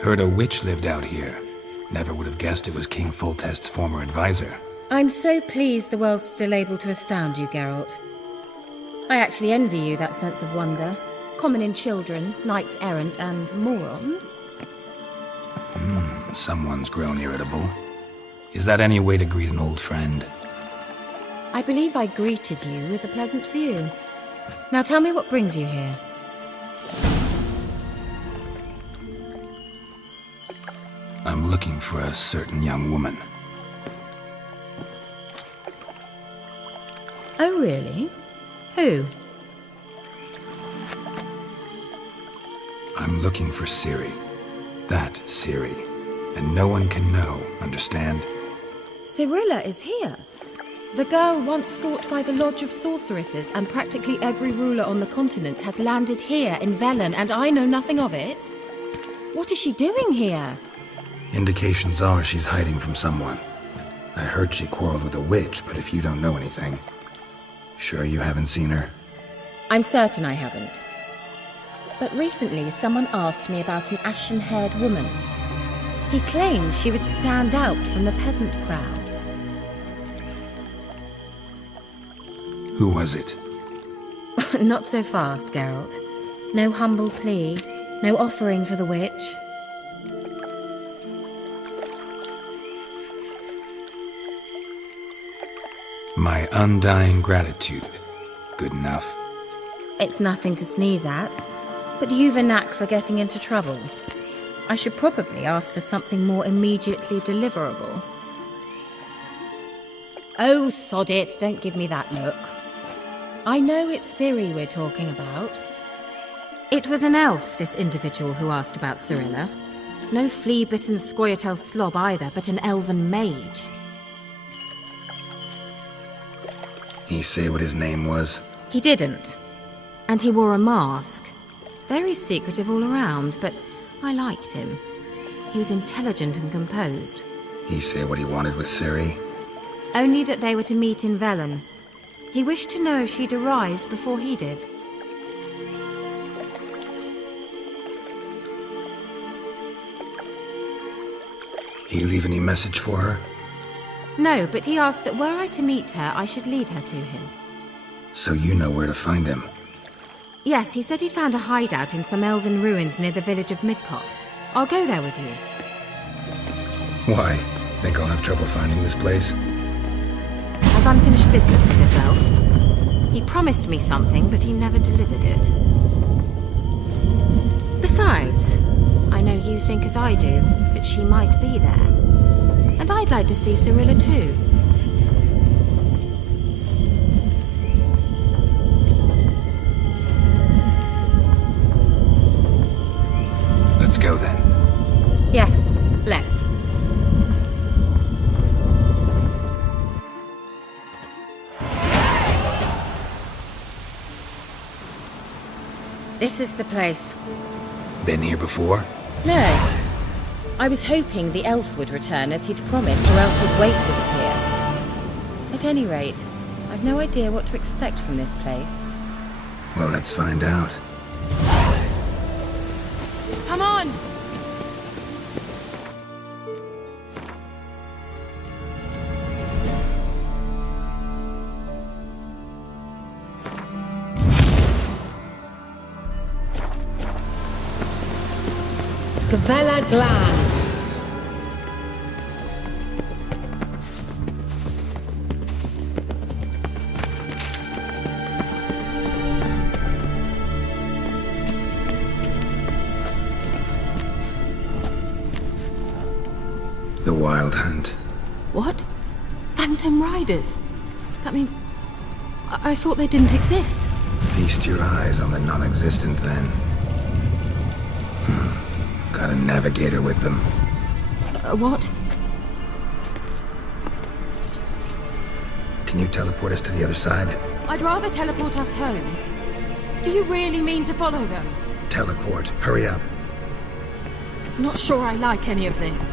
Heard a witch lived out here. Never would have guessed it was King Foltest's former advisor. I'm so pleased the world's still able to astound you, Geralt. I actually envy you that sense of wonder. Common in children, knights errant, and morons. Someone's grown irritable. Is that any way to greet an old friend? I believe I greeted you with a pleasant view. Now tell me what brings you here. I'm looking for a certain young woman. Oh, really? Who? I'm looking for Ciri. That Ciri. And no one can know, understand? Cirilla is here. The girl once sought by the Lodge of Sorceresses, and practically every ruler on the continent has landed here in Velen, and I know nothing of it. What is she doing here? Indications are she's hiding from someone. I heard she quarreled with a witch, but if you don't know anything... Sure you haven't seen her? I'm certain I haven't. But recently someone asked me about an ashen-haired woman. He claimed she would stand out from the peasant crowd. Who was it? Not so fast, Geralt. No humble plea, no offering for the witch. My undying gratitude. Good enough. It's nothing to sneeze at, but you've a knack for getting into trouble. I should probably ask for something more immediately deliverable. Oh, sod it, don't give me that look. I know it's Ciri we're talking about. It was an elf, this individual who asked about Cirilla. No flea-bitten Scoia'tael slob either, but an elven mage. He say what his name was? He didn't. And he wore a mask. Very secretive all around, but I liked him. He was intelligent and composed. He say what he wanted with Ciri? Only that they were to meet in Velen. He wished to know if she'd arrived before he did. He leave any message for her? No, but he asked that were I to meet her, I should lead her to him. So you know where to find him? Yes, he said he found a hideout in some elven ruins near the village of Midcopse. I'll go there with you. Why? Think I'll have trouble finding this place? I've unfinished business with this elf. He promised me something, but he never delivered it. Besides, I know you think as I do, that she might be there. And I'd like to see Cirilla too. Let's go then. Yes, let's. This is the place. Been here before? No. I was hoping the elf would return as he'd promised, or else his waif would appear. At any rate, I've no idea what to expect from this place. Well, let's find out. Come on! Gavella Glan. The Wild Hunt. What? Phantom Riders? That means... I thought they didn't exist. Feast your eyes on the non-existent then. Got a navigator with them. What? Can you teleport us to the other side? I'd rather teleport us home. Do you really mean to follow them? Teleport. Hurry up. Not sure I like any of this.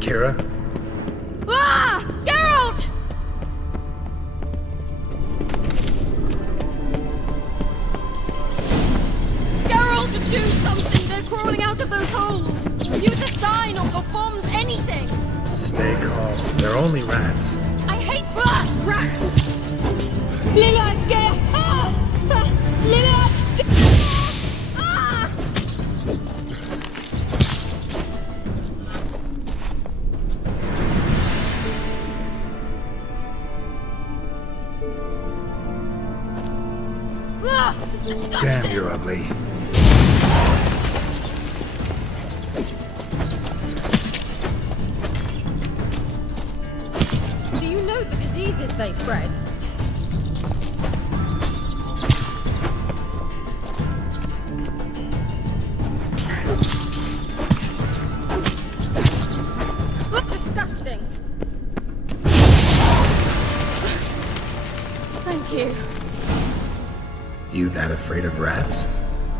Kira? Ah! Geralt! Geralt, do something! They're crawling out of those holes! Use a sign or bombs, anything! Stay calm. They're only rats. I hate rats! Lila, Gea! Ah! Lila! Damn, you're ugly. Do you know the diseases they spread? Disgusting. Thank you. You that afraid of rats?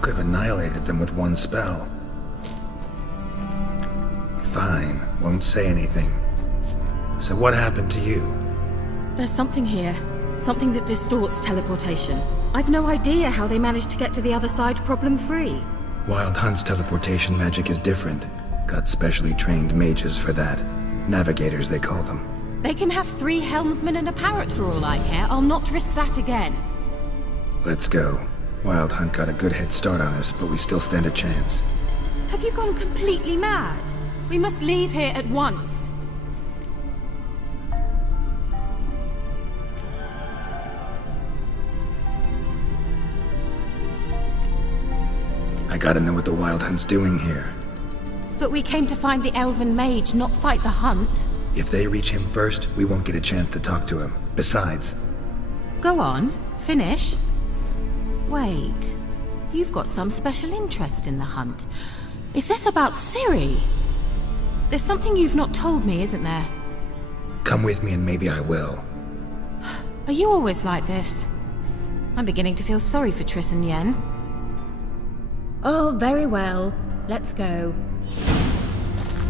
Could have annihilated them with one spell. Fine, won't say anything. So what happened to you? There's something here. Something that distorts teleportation. I've no idea how they managed to get to the other side problem-free. Wild Hunt's teleportation magic is different. Got specially trained mages for that. Navigators, they call them. They can have 3 helmsmen and a parrot for all I care. I'll not risk that again. Let's go. Wild Hunt got a good head start on us, but we still stand a chance. Have you gone completely mad? We must leave here at once. I gotta know what the Wild Hunt's doing here. But we came to find the elven mage, not fight the hunt. If they reach him first, we won't get a chance to talk to him. Besides... Go on. Finish. Wait. You've got some special interest in the hunt. Is this about Ciri? There's something you've not told me, isn't there? Come with me and maybe I will. Are you always like this? I'm beginning to feel sorry for Triss and Yen. Oh, very well. Let's go.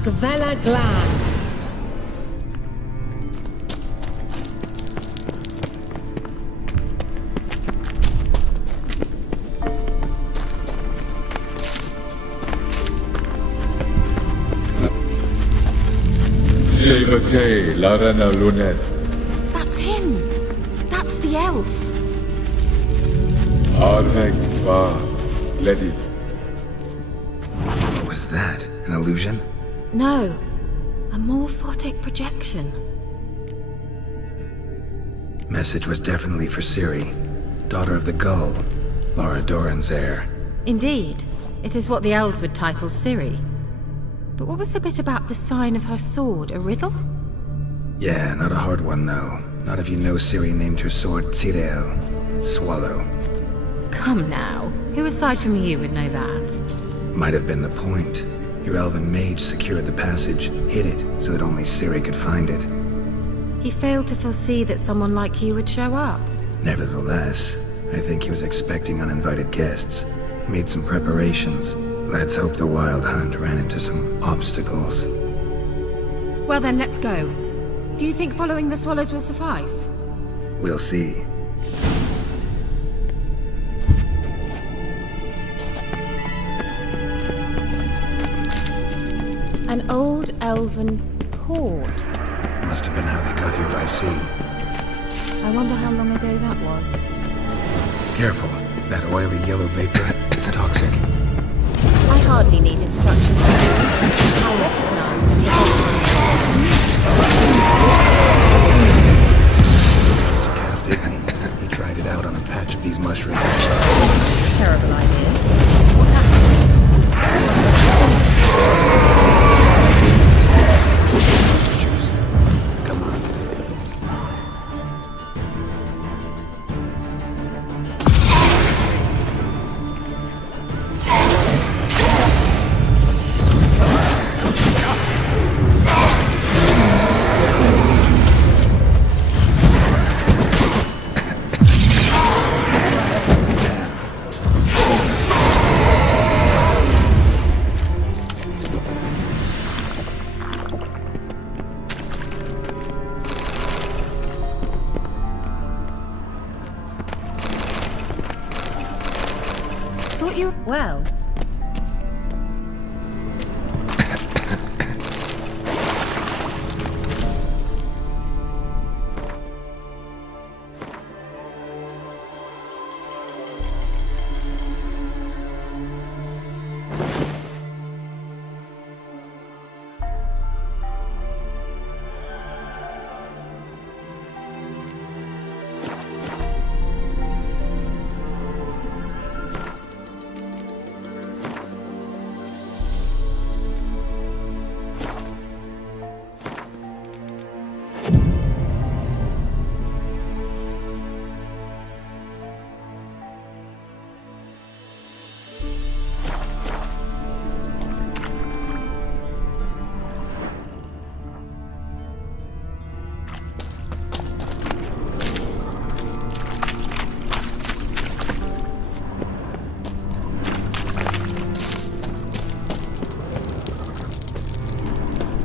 Gavella Glan. That's him! That's the elf! What was that? An illusion? No. A morphotic projection. Message was definitely for Ciri, daughter of the Gull, Laura Doran's heir. Indeed. It is what the elves would title Ciri. But what was the bit about the sign of her sword? A riddle? Yeah, not a hard one though. Not if you know Ciri named her sword Tirel, Swallow. Come now. Who aside from you would know that? Might have been the point. Your elven mage secured the passage, hid it, so that only Ciri could find it. He failed to foresee that someone like you would show up. Nevertheless, I think he was expecting uninvited guests. Made some preparations. Let's hope the Wild Hunt ran into some obstacles. Well then, let's go. Do you think following the swallows will suffice? We'll see. An old elven port. Must have been how they got here by sea. I wonder how long ago that was. Careful. That oily yellow vapor, it's toxic. I hardly need instructions. I recognized the To cast it, he tried it out on a patch of these mushrooms. Terrible idea. Come on. Well.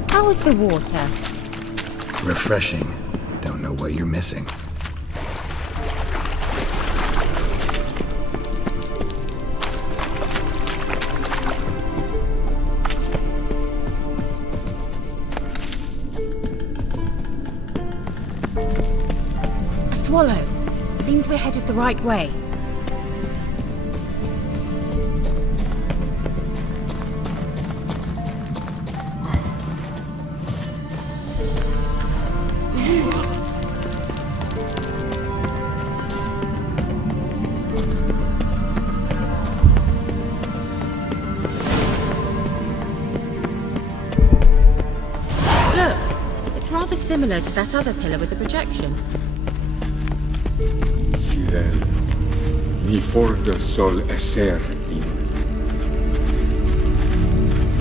How was the water? Refreshing. Don't know what you're missing. A swallow. Seems we're headed the right way. Similar to that other pillar with the projection. Sirel, ni forda sol esser in.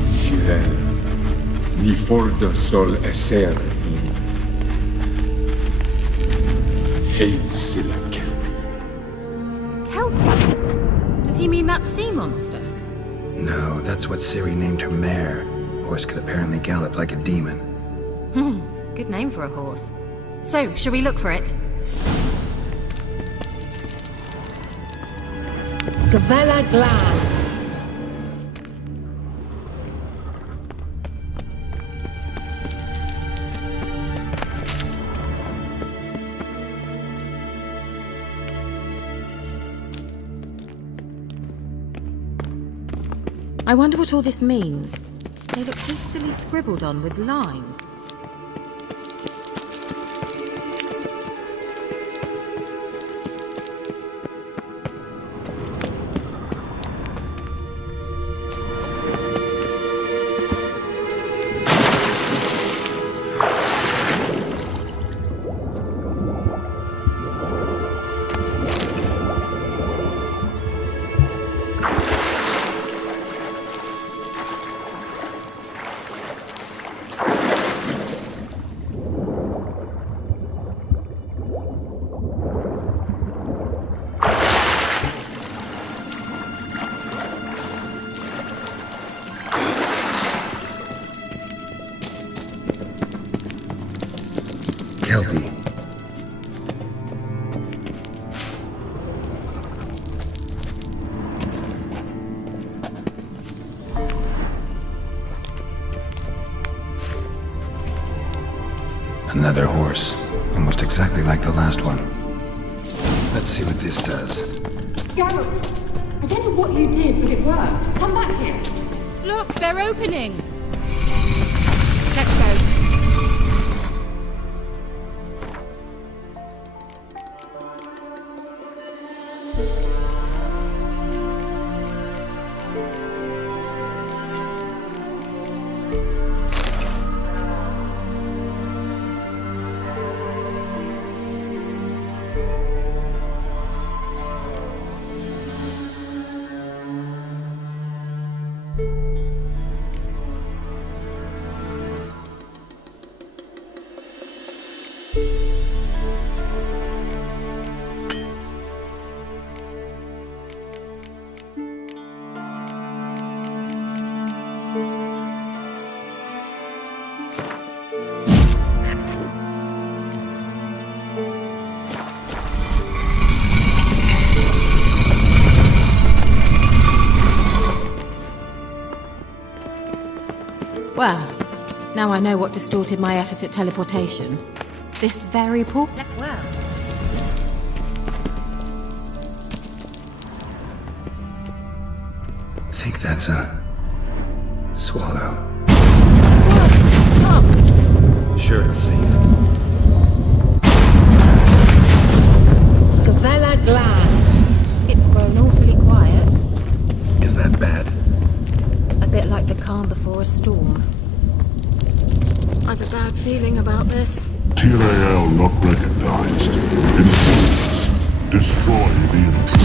Sirel, ni forda sol esser in. Hey, Silak. Kelp? Does he mean that sea monster? No, that's what Ciri named her mare. Horse could apparently gallop like a demon. Good name for a horse. So, shall we look for it? Gavella Glan. I wonder what all this means. They look hastily scribbled on with lime. Kelpie. Another horse, almost exactly like the last one. Let's see what this does. Geralt, I don't know what you did, but it worked. Come back here. Look, they're opening. Let's go. Well, now I know what distorted my effort at teleportation. This very poor... Well... I think that's a... swallow. Sure, it's safe. Gavella Glan. It's grown awfully quiet. Is that bad? A bit like the calm before a storm. I've a bad feeling about this. Tyrael not recognized. Intruders. Destroy the intruders.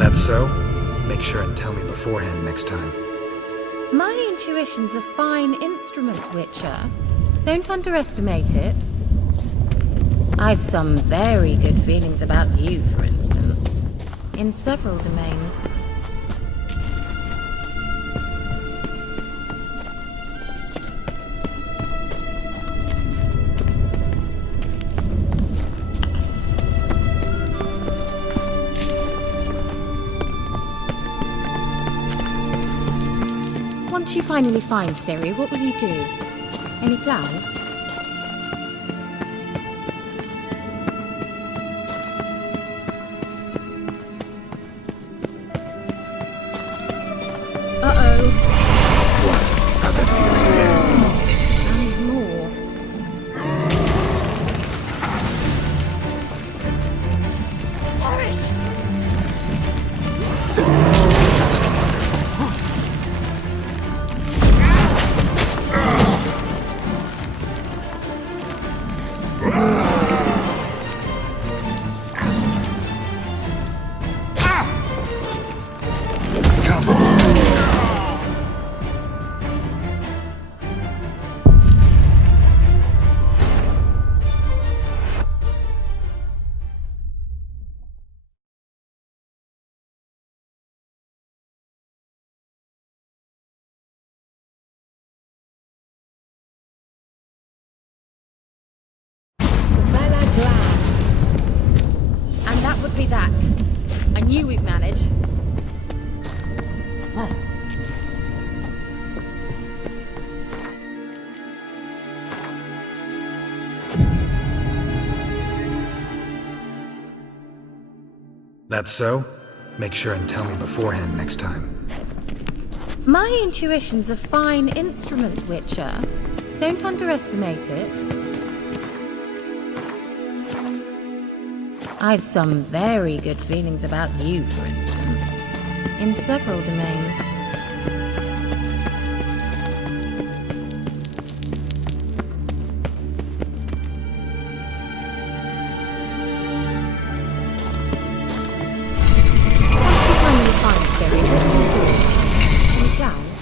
That's so? Make sure and tell me beforehand next time. My intuition's a fine instrument, Witcher. Don't underestimate it. I've some very good feelings about you, for instance. In several domains. Once you finally find Ciri, what will you do? Any plans? What? How'd that feeling again? And more. And that would be that. I knew we'd manage. That's so? Make sure and tell me beforehand next time. My intuition's a fine instrument, Witcher. Don't underestimate it. I've some very good feelings about you, for instance. In several domains. Once you finally find Ciri, what will you do? Any plans?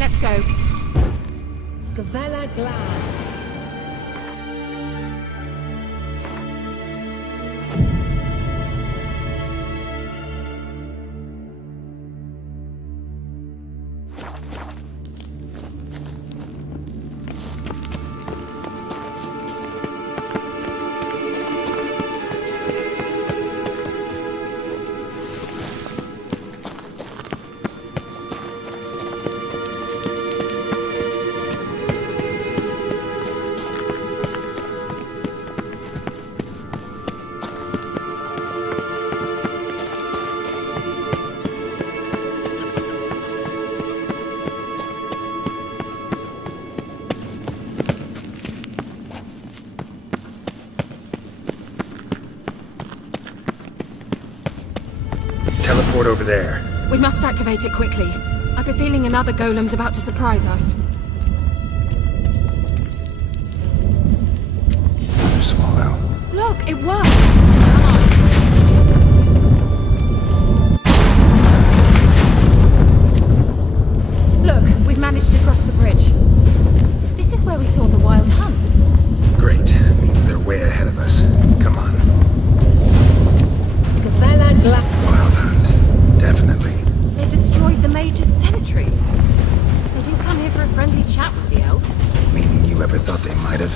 Let's go. Gavella Glad. Teleport over there. We must activate it quickly. I've a feeling another golem's about to surprise us. Another swallow. Look, it worked! Look, we've managed to cross the bridge. This is where we saw the wild hunt. Great. Means they're way ahead of us. Come on. Wild hunt. Definitely. They destroyed the Major's sentries. They didn't come here for a friendly chat with the elf. Meaning you ever thought they might have?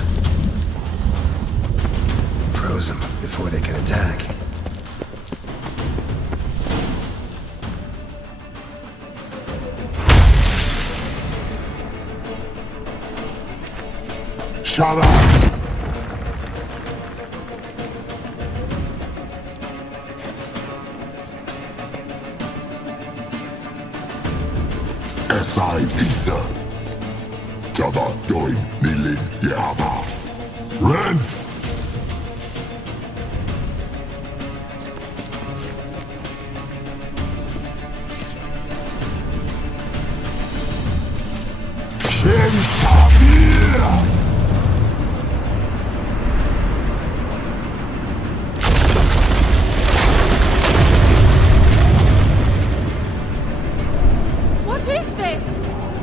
before they could attack. Shut up! Esai Isa. Java doin nilin yaba. Ren!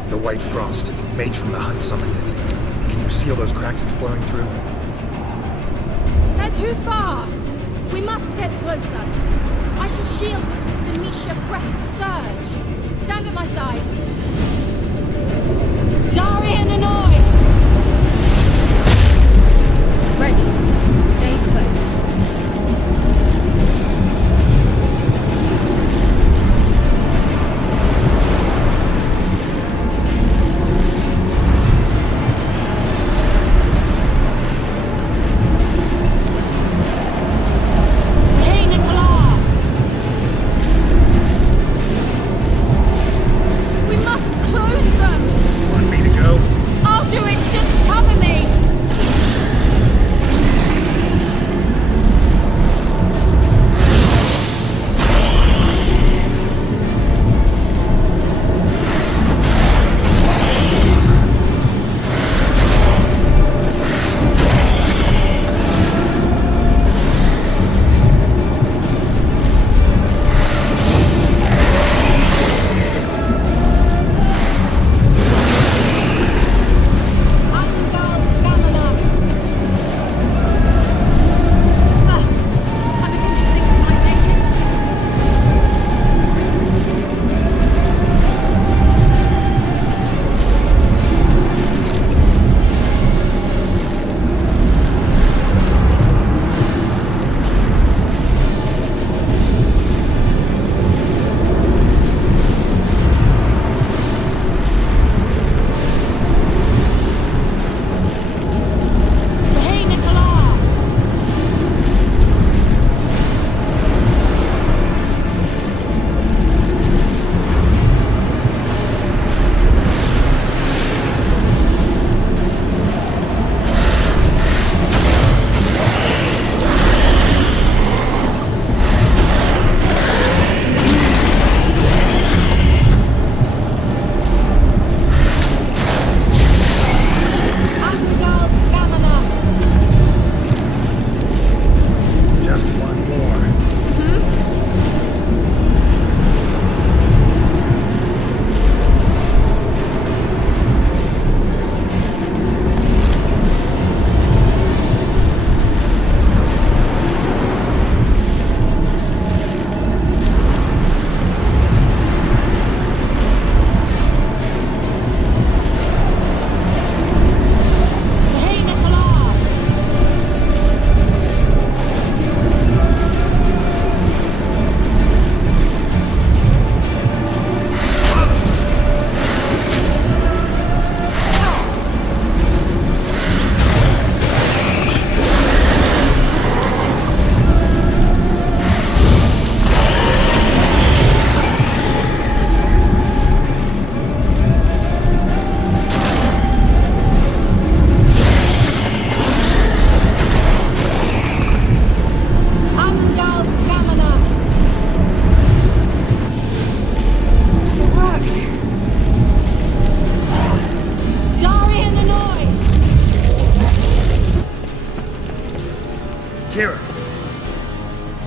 The white frost. Mage from the hut summoned it. Can you seal those cracks it's blowing through? They're too far. We must get closer. I shall shield us with Demetia Crest's surge. Stand at my side. Darian and I! Ready. Stay close.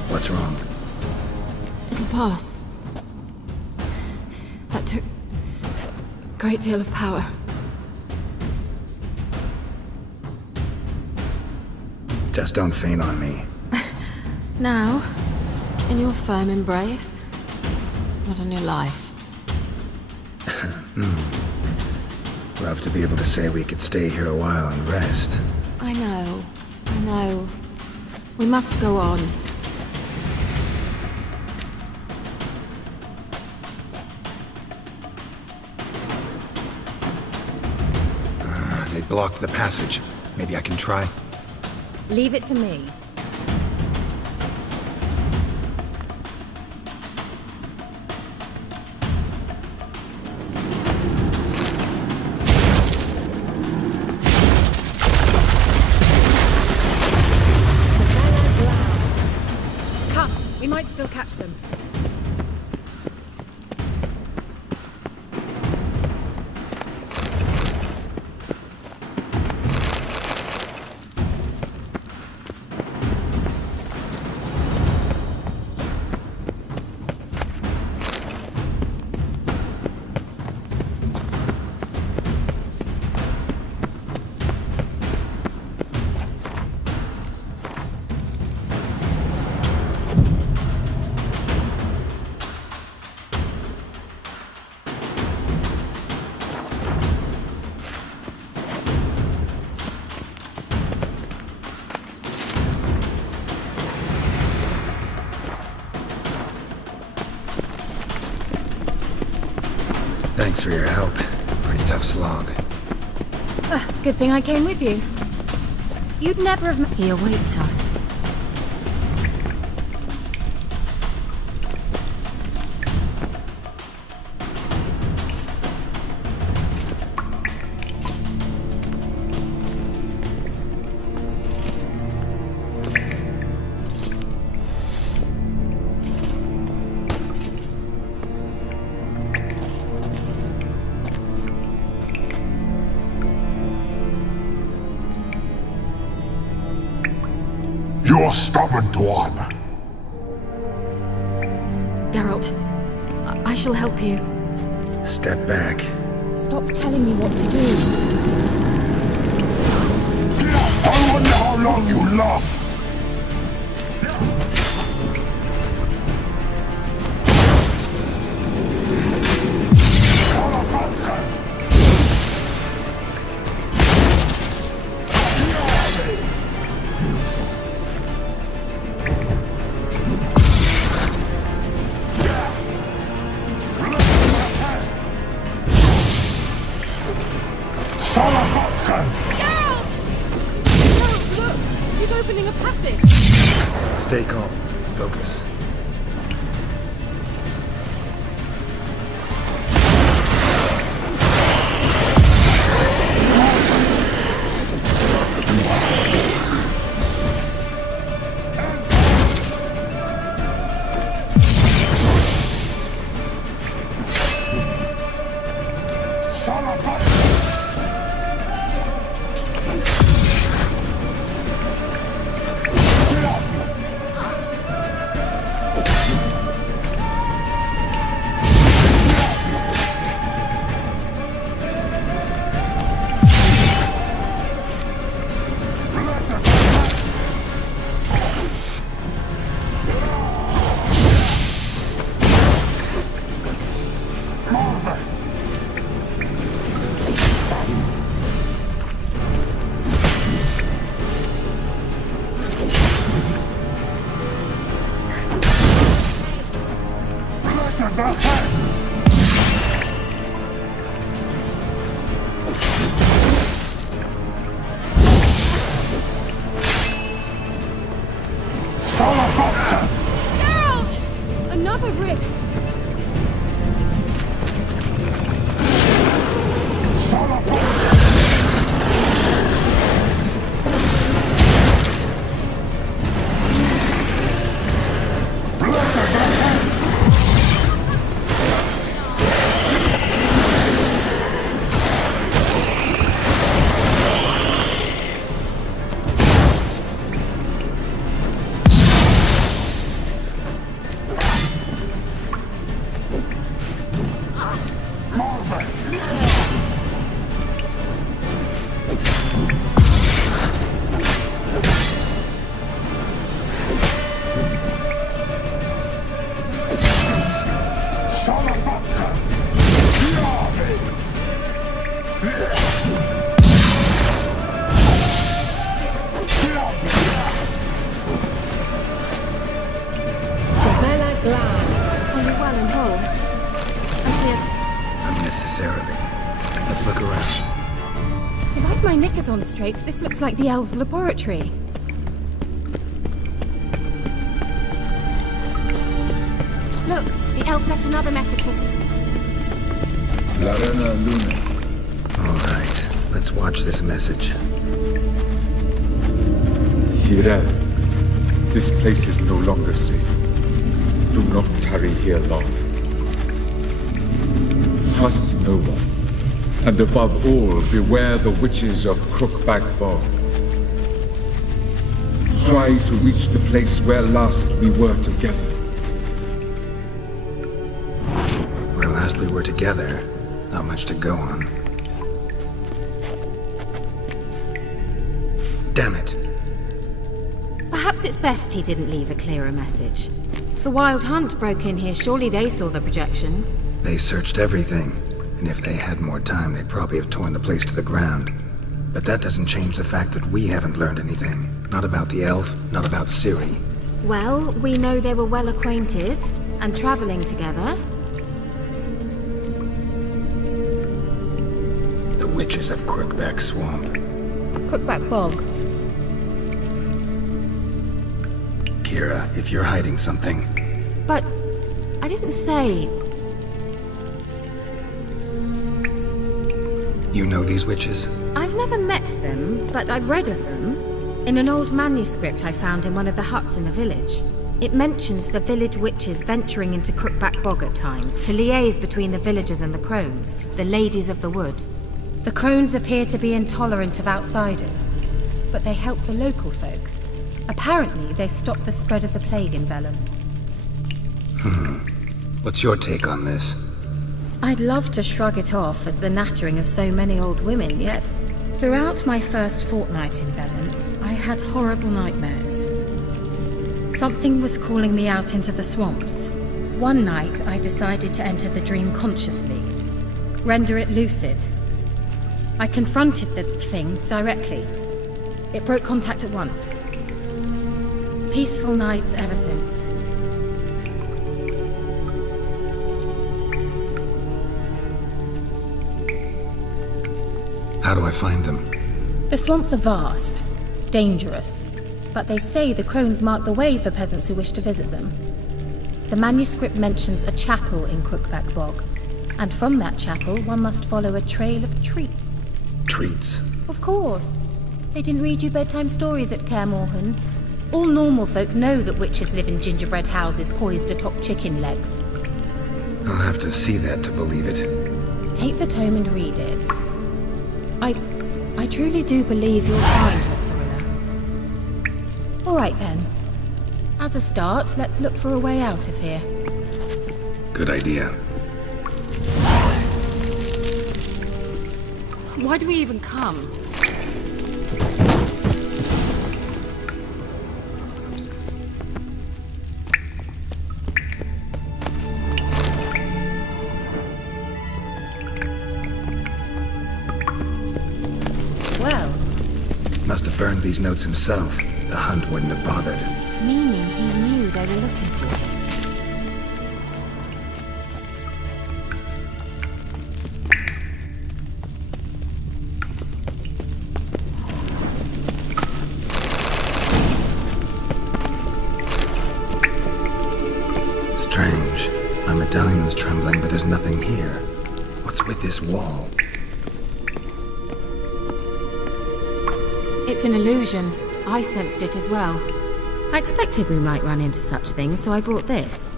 What's wrong? It'll pass. That took a great deal of power. Just don't faint on me. Now, in your firm embrace, not on your life. Love to be able to say we could stay here a while and rest. I know. We must go on. They blocked the passage. Maybe I can try. Leave it to me. Come, we might still catch them. Thanks for your help. Pretty tough slog. Good thing I came with you. You'd never have... He awaits us. You're stubborn, Dwan. Geralt, I shall help you. Step back. Stop telling me what to do. I wonder how long you last. Opening a passage! Stay calm. Focus. Geralt! Another rift! glasses on straight, this looks like the elves' laboratory. Look, the elf left another message for... Larena Luna. Alright, let's watch this message. Cyril, this place is no longer safe. Do not tarry here long. Trust no one. And above all, beware the witches of Crookback Bog. Try to reach the place where last we were together. Where last we were together, not much to go on. Damn it. Perhaps it's best he didn't leave a clearer message. The Wild Hunt broke in here, surely they saw the projection. They searched everything, and if they had more time, they'd probably have torn the place to the ground. But that doesn't change the fact that we haven't learned anything. Not about the elf, not about Ciri. Well, we know they were well acquainted, and travelling together. The witches of Crookback Swamp. Crookback Bog. Kira, if you're hiding something... But I didn't say... You know these witches? I've never met them, but I've read of them. In an old manuscript I found in one of the huts in the village. It mentions the village witches venturing into Crookback Bog at times to liaise between the villagers and the crones, the ladies of the wood. The crones appear to be intolerant of outsiders, but they help the local folk. Apparently, they stopped the spread of the plague in Vellum. What's your take on this? I'd love to shrug it off as the nattering of so many old women, yet throughout my first fortnight in Vellum, I had horrible nightmares. Something was calling me out into the swamps. One night, I decided to enter the dream consciously, render it lucid. I confronted the thing directly. It broke contact at once. Peaceful nights ever since. How do I find them? The swamps are vast, dangerous, but they say the crones mark the way for peasants who wish to visit them. The manuscript mentions a chapel in Crookback Bog, and from that chapel one must follow a trail of treats. Treats? Of course. They didn't read you bedtime stories at Kaer Morhen. All normal folk know that witches live in gingerbread houses poised atop chicken legs. I'll have to see that to believe it. Take the tome and read it. I truly do believe you'll find her, Cyrilla. All right then. As a start, let's look for a way out of here. Good idea. Why do we even come? Must have burned these notes himself. The hunt wouldn't have bothered. Meaning he knew they were looking for him. Strange. My medallion's trembling, but there's nothing here. What's with this wall? It's an illusion. I sensed it as well. I expected we might run into such things, so I brought this.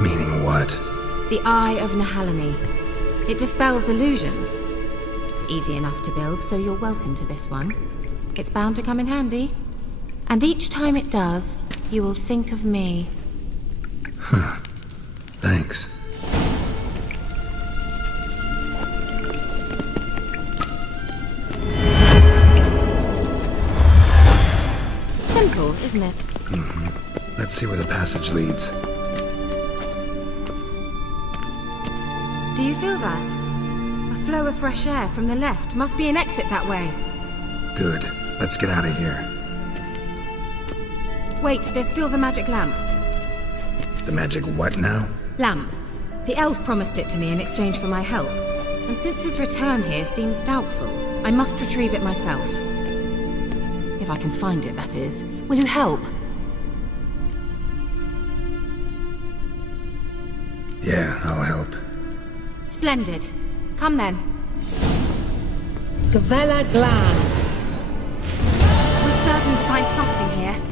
Meaning what? The Eye of Nahalani. It dispels illusions. It's easy enough to build, so you're welcome to this one. It's bound to come in handy. And each time it does, you will think of me. Huh. Thanks. Simple, isn't it? Mm-hmm. Let's see where the passage leads. Do you feel that? A flow of fresh air from the left. Must be an exit that way. Good. Let's get out of here. Wait, there's still the magic lamp. The magic what now? Lamp. The elf promised it to me in exchange for my help. And since his return here seems doubtful, I must retrieve it myself. If I can find it, that is. Will you help? Yeah, I'll help. Splendid. Come then. Gavella Glan. We're certain to find something here.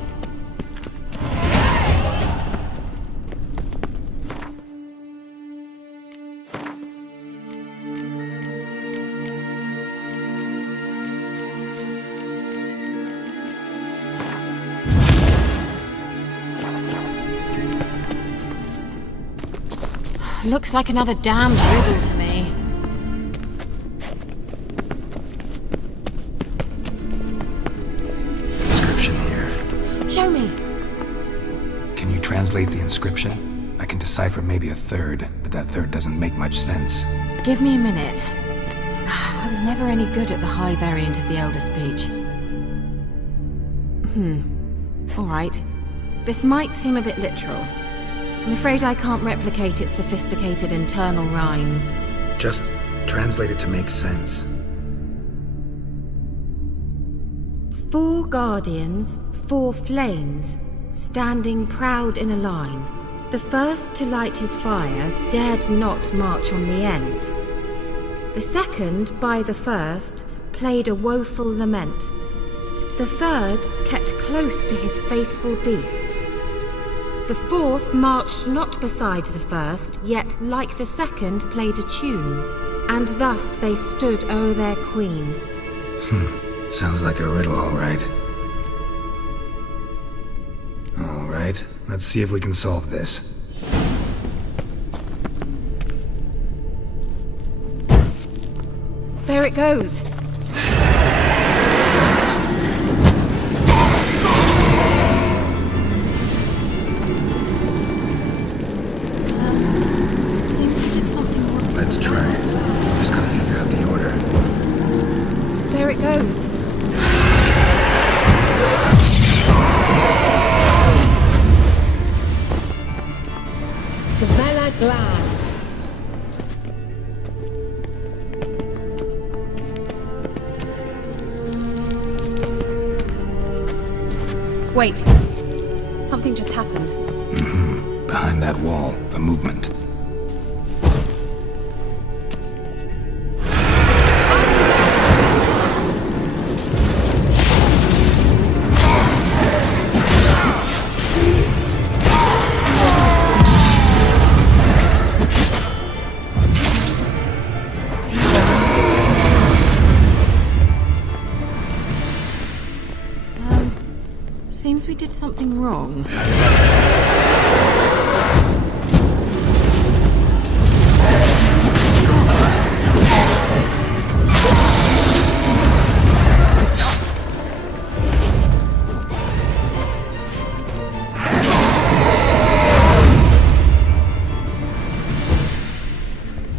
Looks like another damned riddle to me. Inscription here. Show me. Can you translate the inscription? I can decipher maybe a third, but that third doesn't make much sense. Give me a minute. I was never any good at the high variant of the Elder speech. Alright. This might seem a bit literal. I'm afraid I can't replicate its sophisticated internal rhymes. Just translate it to make sense. 4 guardians, 4 flames, standing proud in a line. The first to light his fire dared not march on the end. The second, by the first, played a woeful lament. The third kept close to his faithful beast. The fourth marched not beside the first, yet like the second played a tune, and thus they stood o'er their queen. Sounds like a riddle, all right. All right, let's see if we can solve this. There it goes. Let's try it. Just gotta figure out the order. There it goes. Gavella Glan. Wait. Something just happened. Behind that wall, the movement. Seems we did something wrong.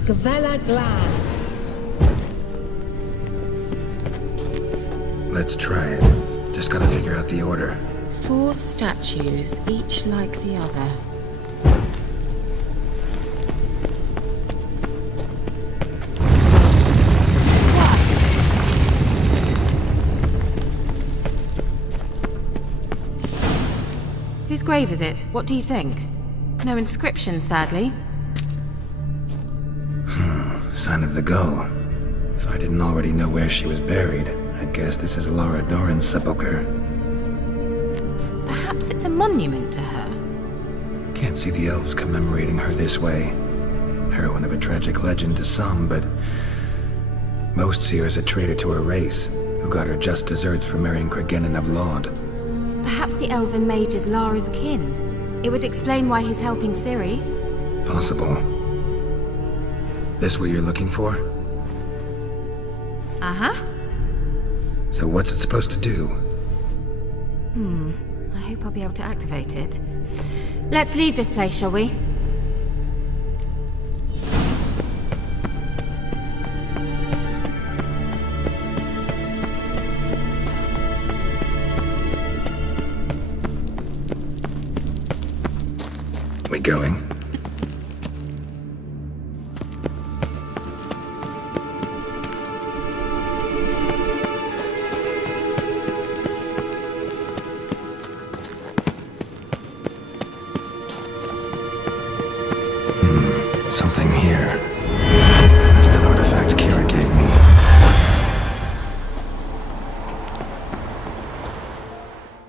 Gavella Glan. Let's try it. Just gotta figure out the order. 4 statues, each like the other. Whose grave is it? What do you think? No inscription, sadly. Sign of the gull. If I didn't already know where she was buried, I'd guess this is Laura Doran's sepulcher. Perhaps it's a monument to her. Can't see the elves commemorating her this way. Heroine of a tragic legend to some, but most see her as a traitor to her race, who got her just deserts for marrying Cregennan of Laud. Perhaps the elven mage is Lara's kin. It would explain why he's helping Ciri. Possible. This what you're looking for? Uh-huh. So what's it supposed to do? I hope I'll be able to activate it. Let's leave this place, shall we? We going?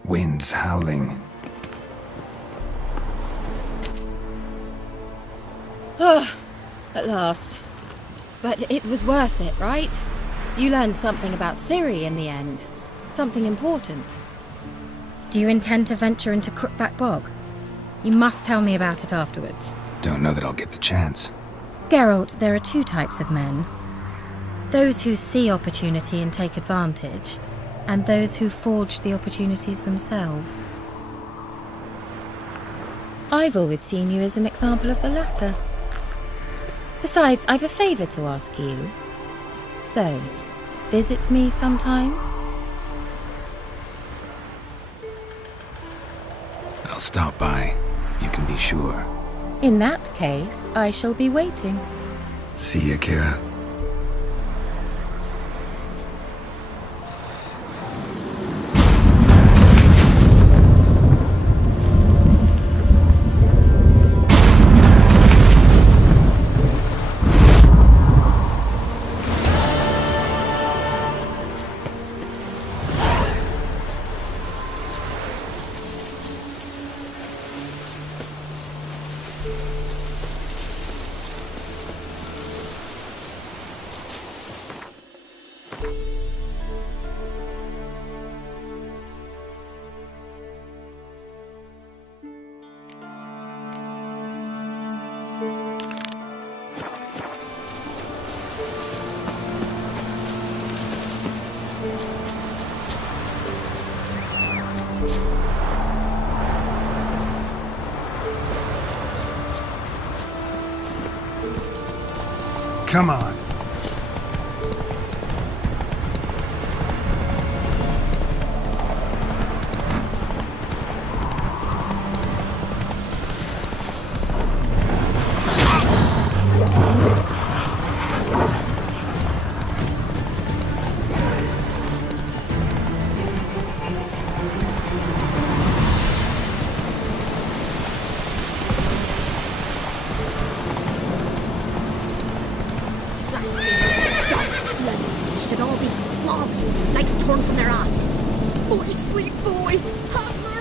Winds howling. At last. But it was worth it, right? You learned something about Ciri in the end. Something important. Do you intend to venture into Crookback Bog? You must tell me about it afterwards. Don't know that I'll get the chance. Geralt, there are two types of men. Those who see opportunity and take advantage, and those who forge the opportunities themselves. I've always seen you as an example of the latter. Besides, I've a favour to ask you. So, visit me sometime? I'll stop by. You can be sure. In that case, I shall be waiting. See you, Kira. Come on. Should all be flogged, legs torn from their asses. Boy, sweet boy, have mercy.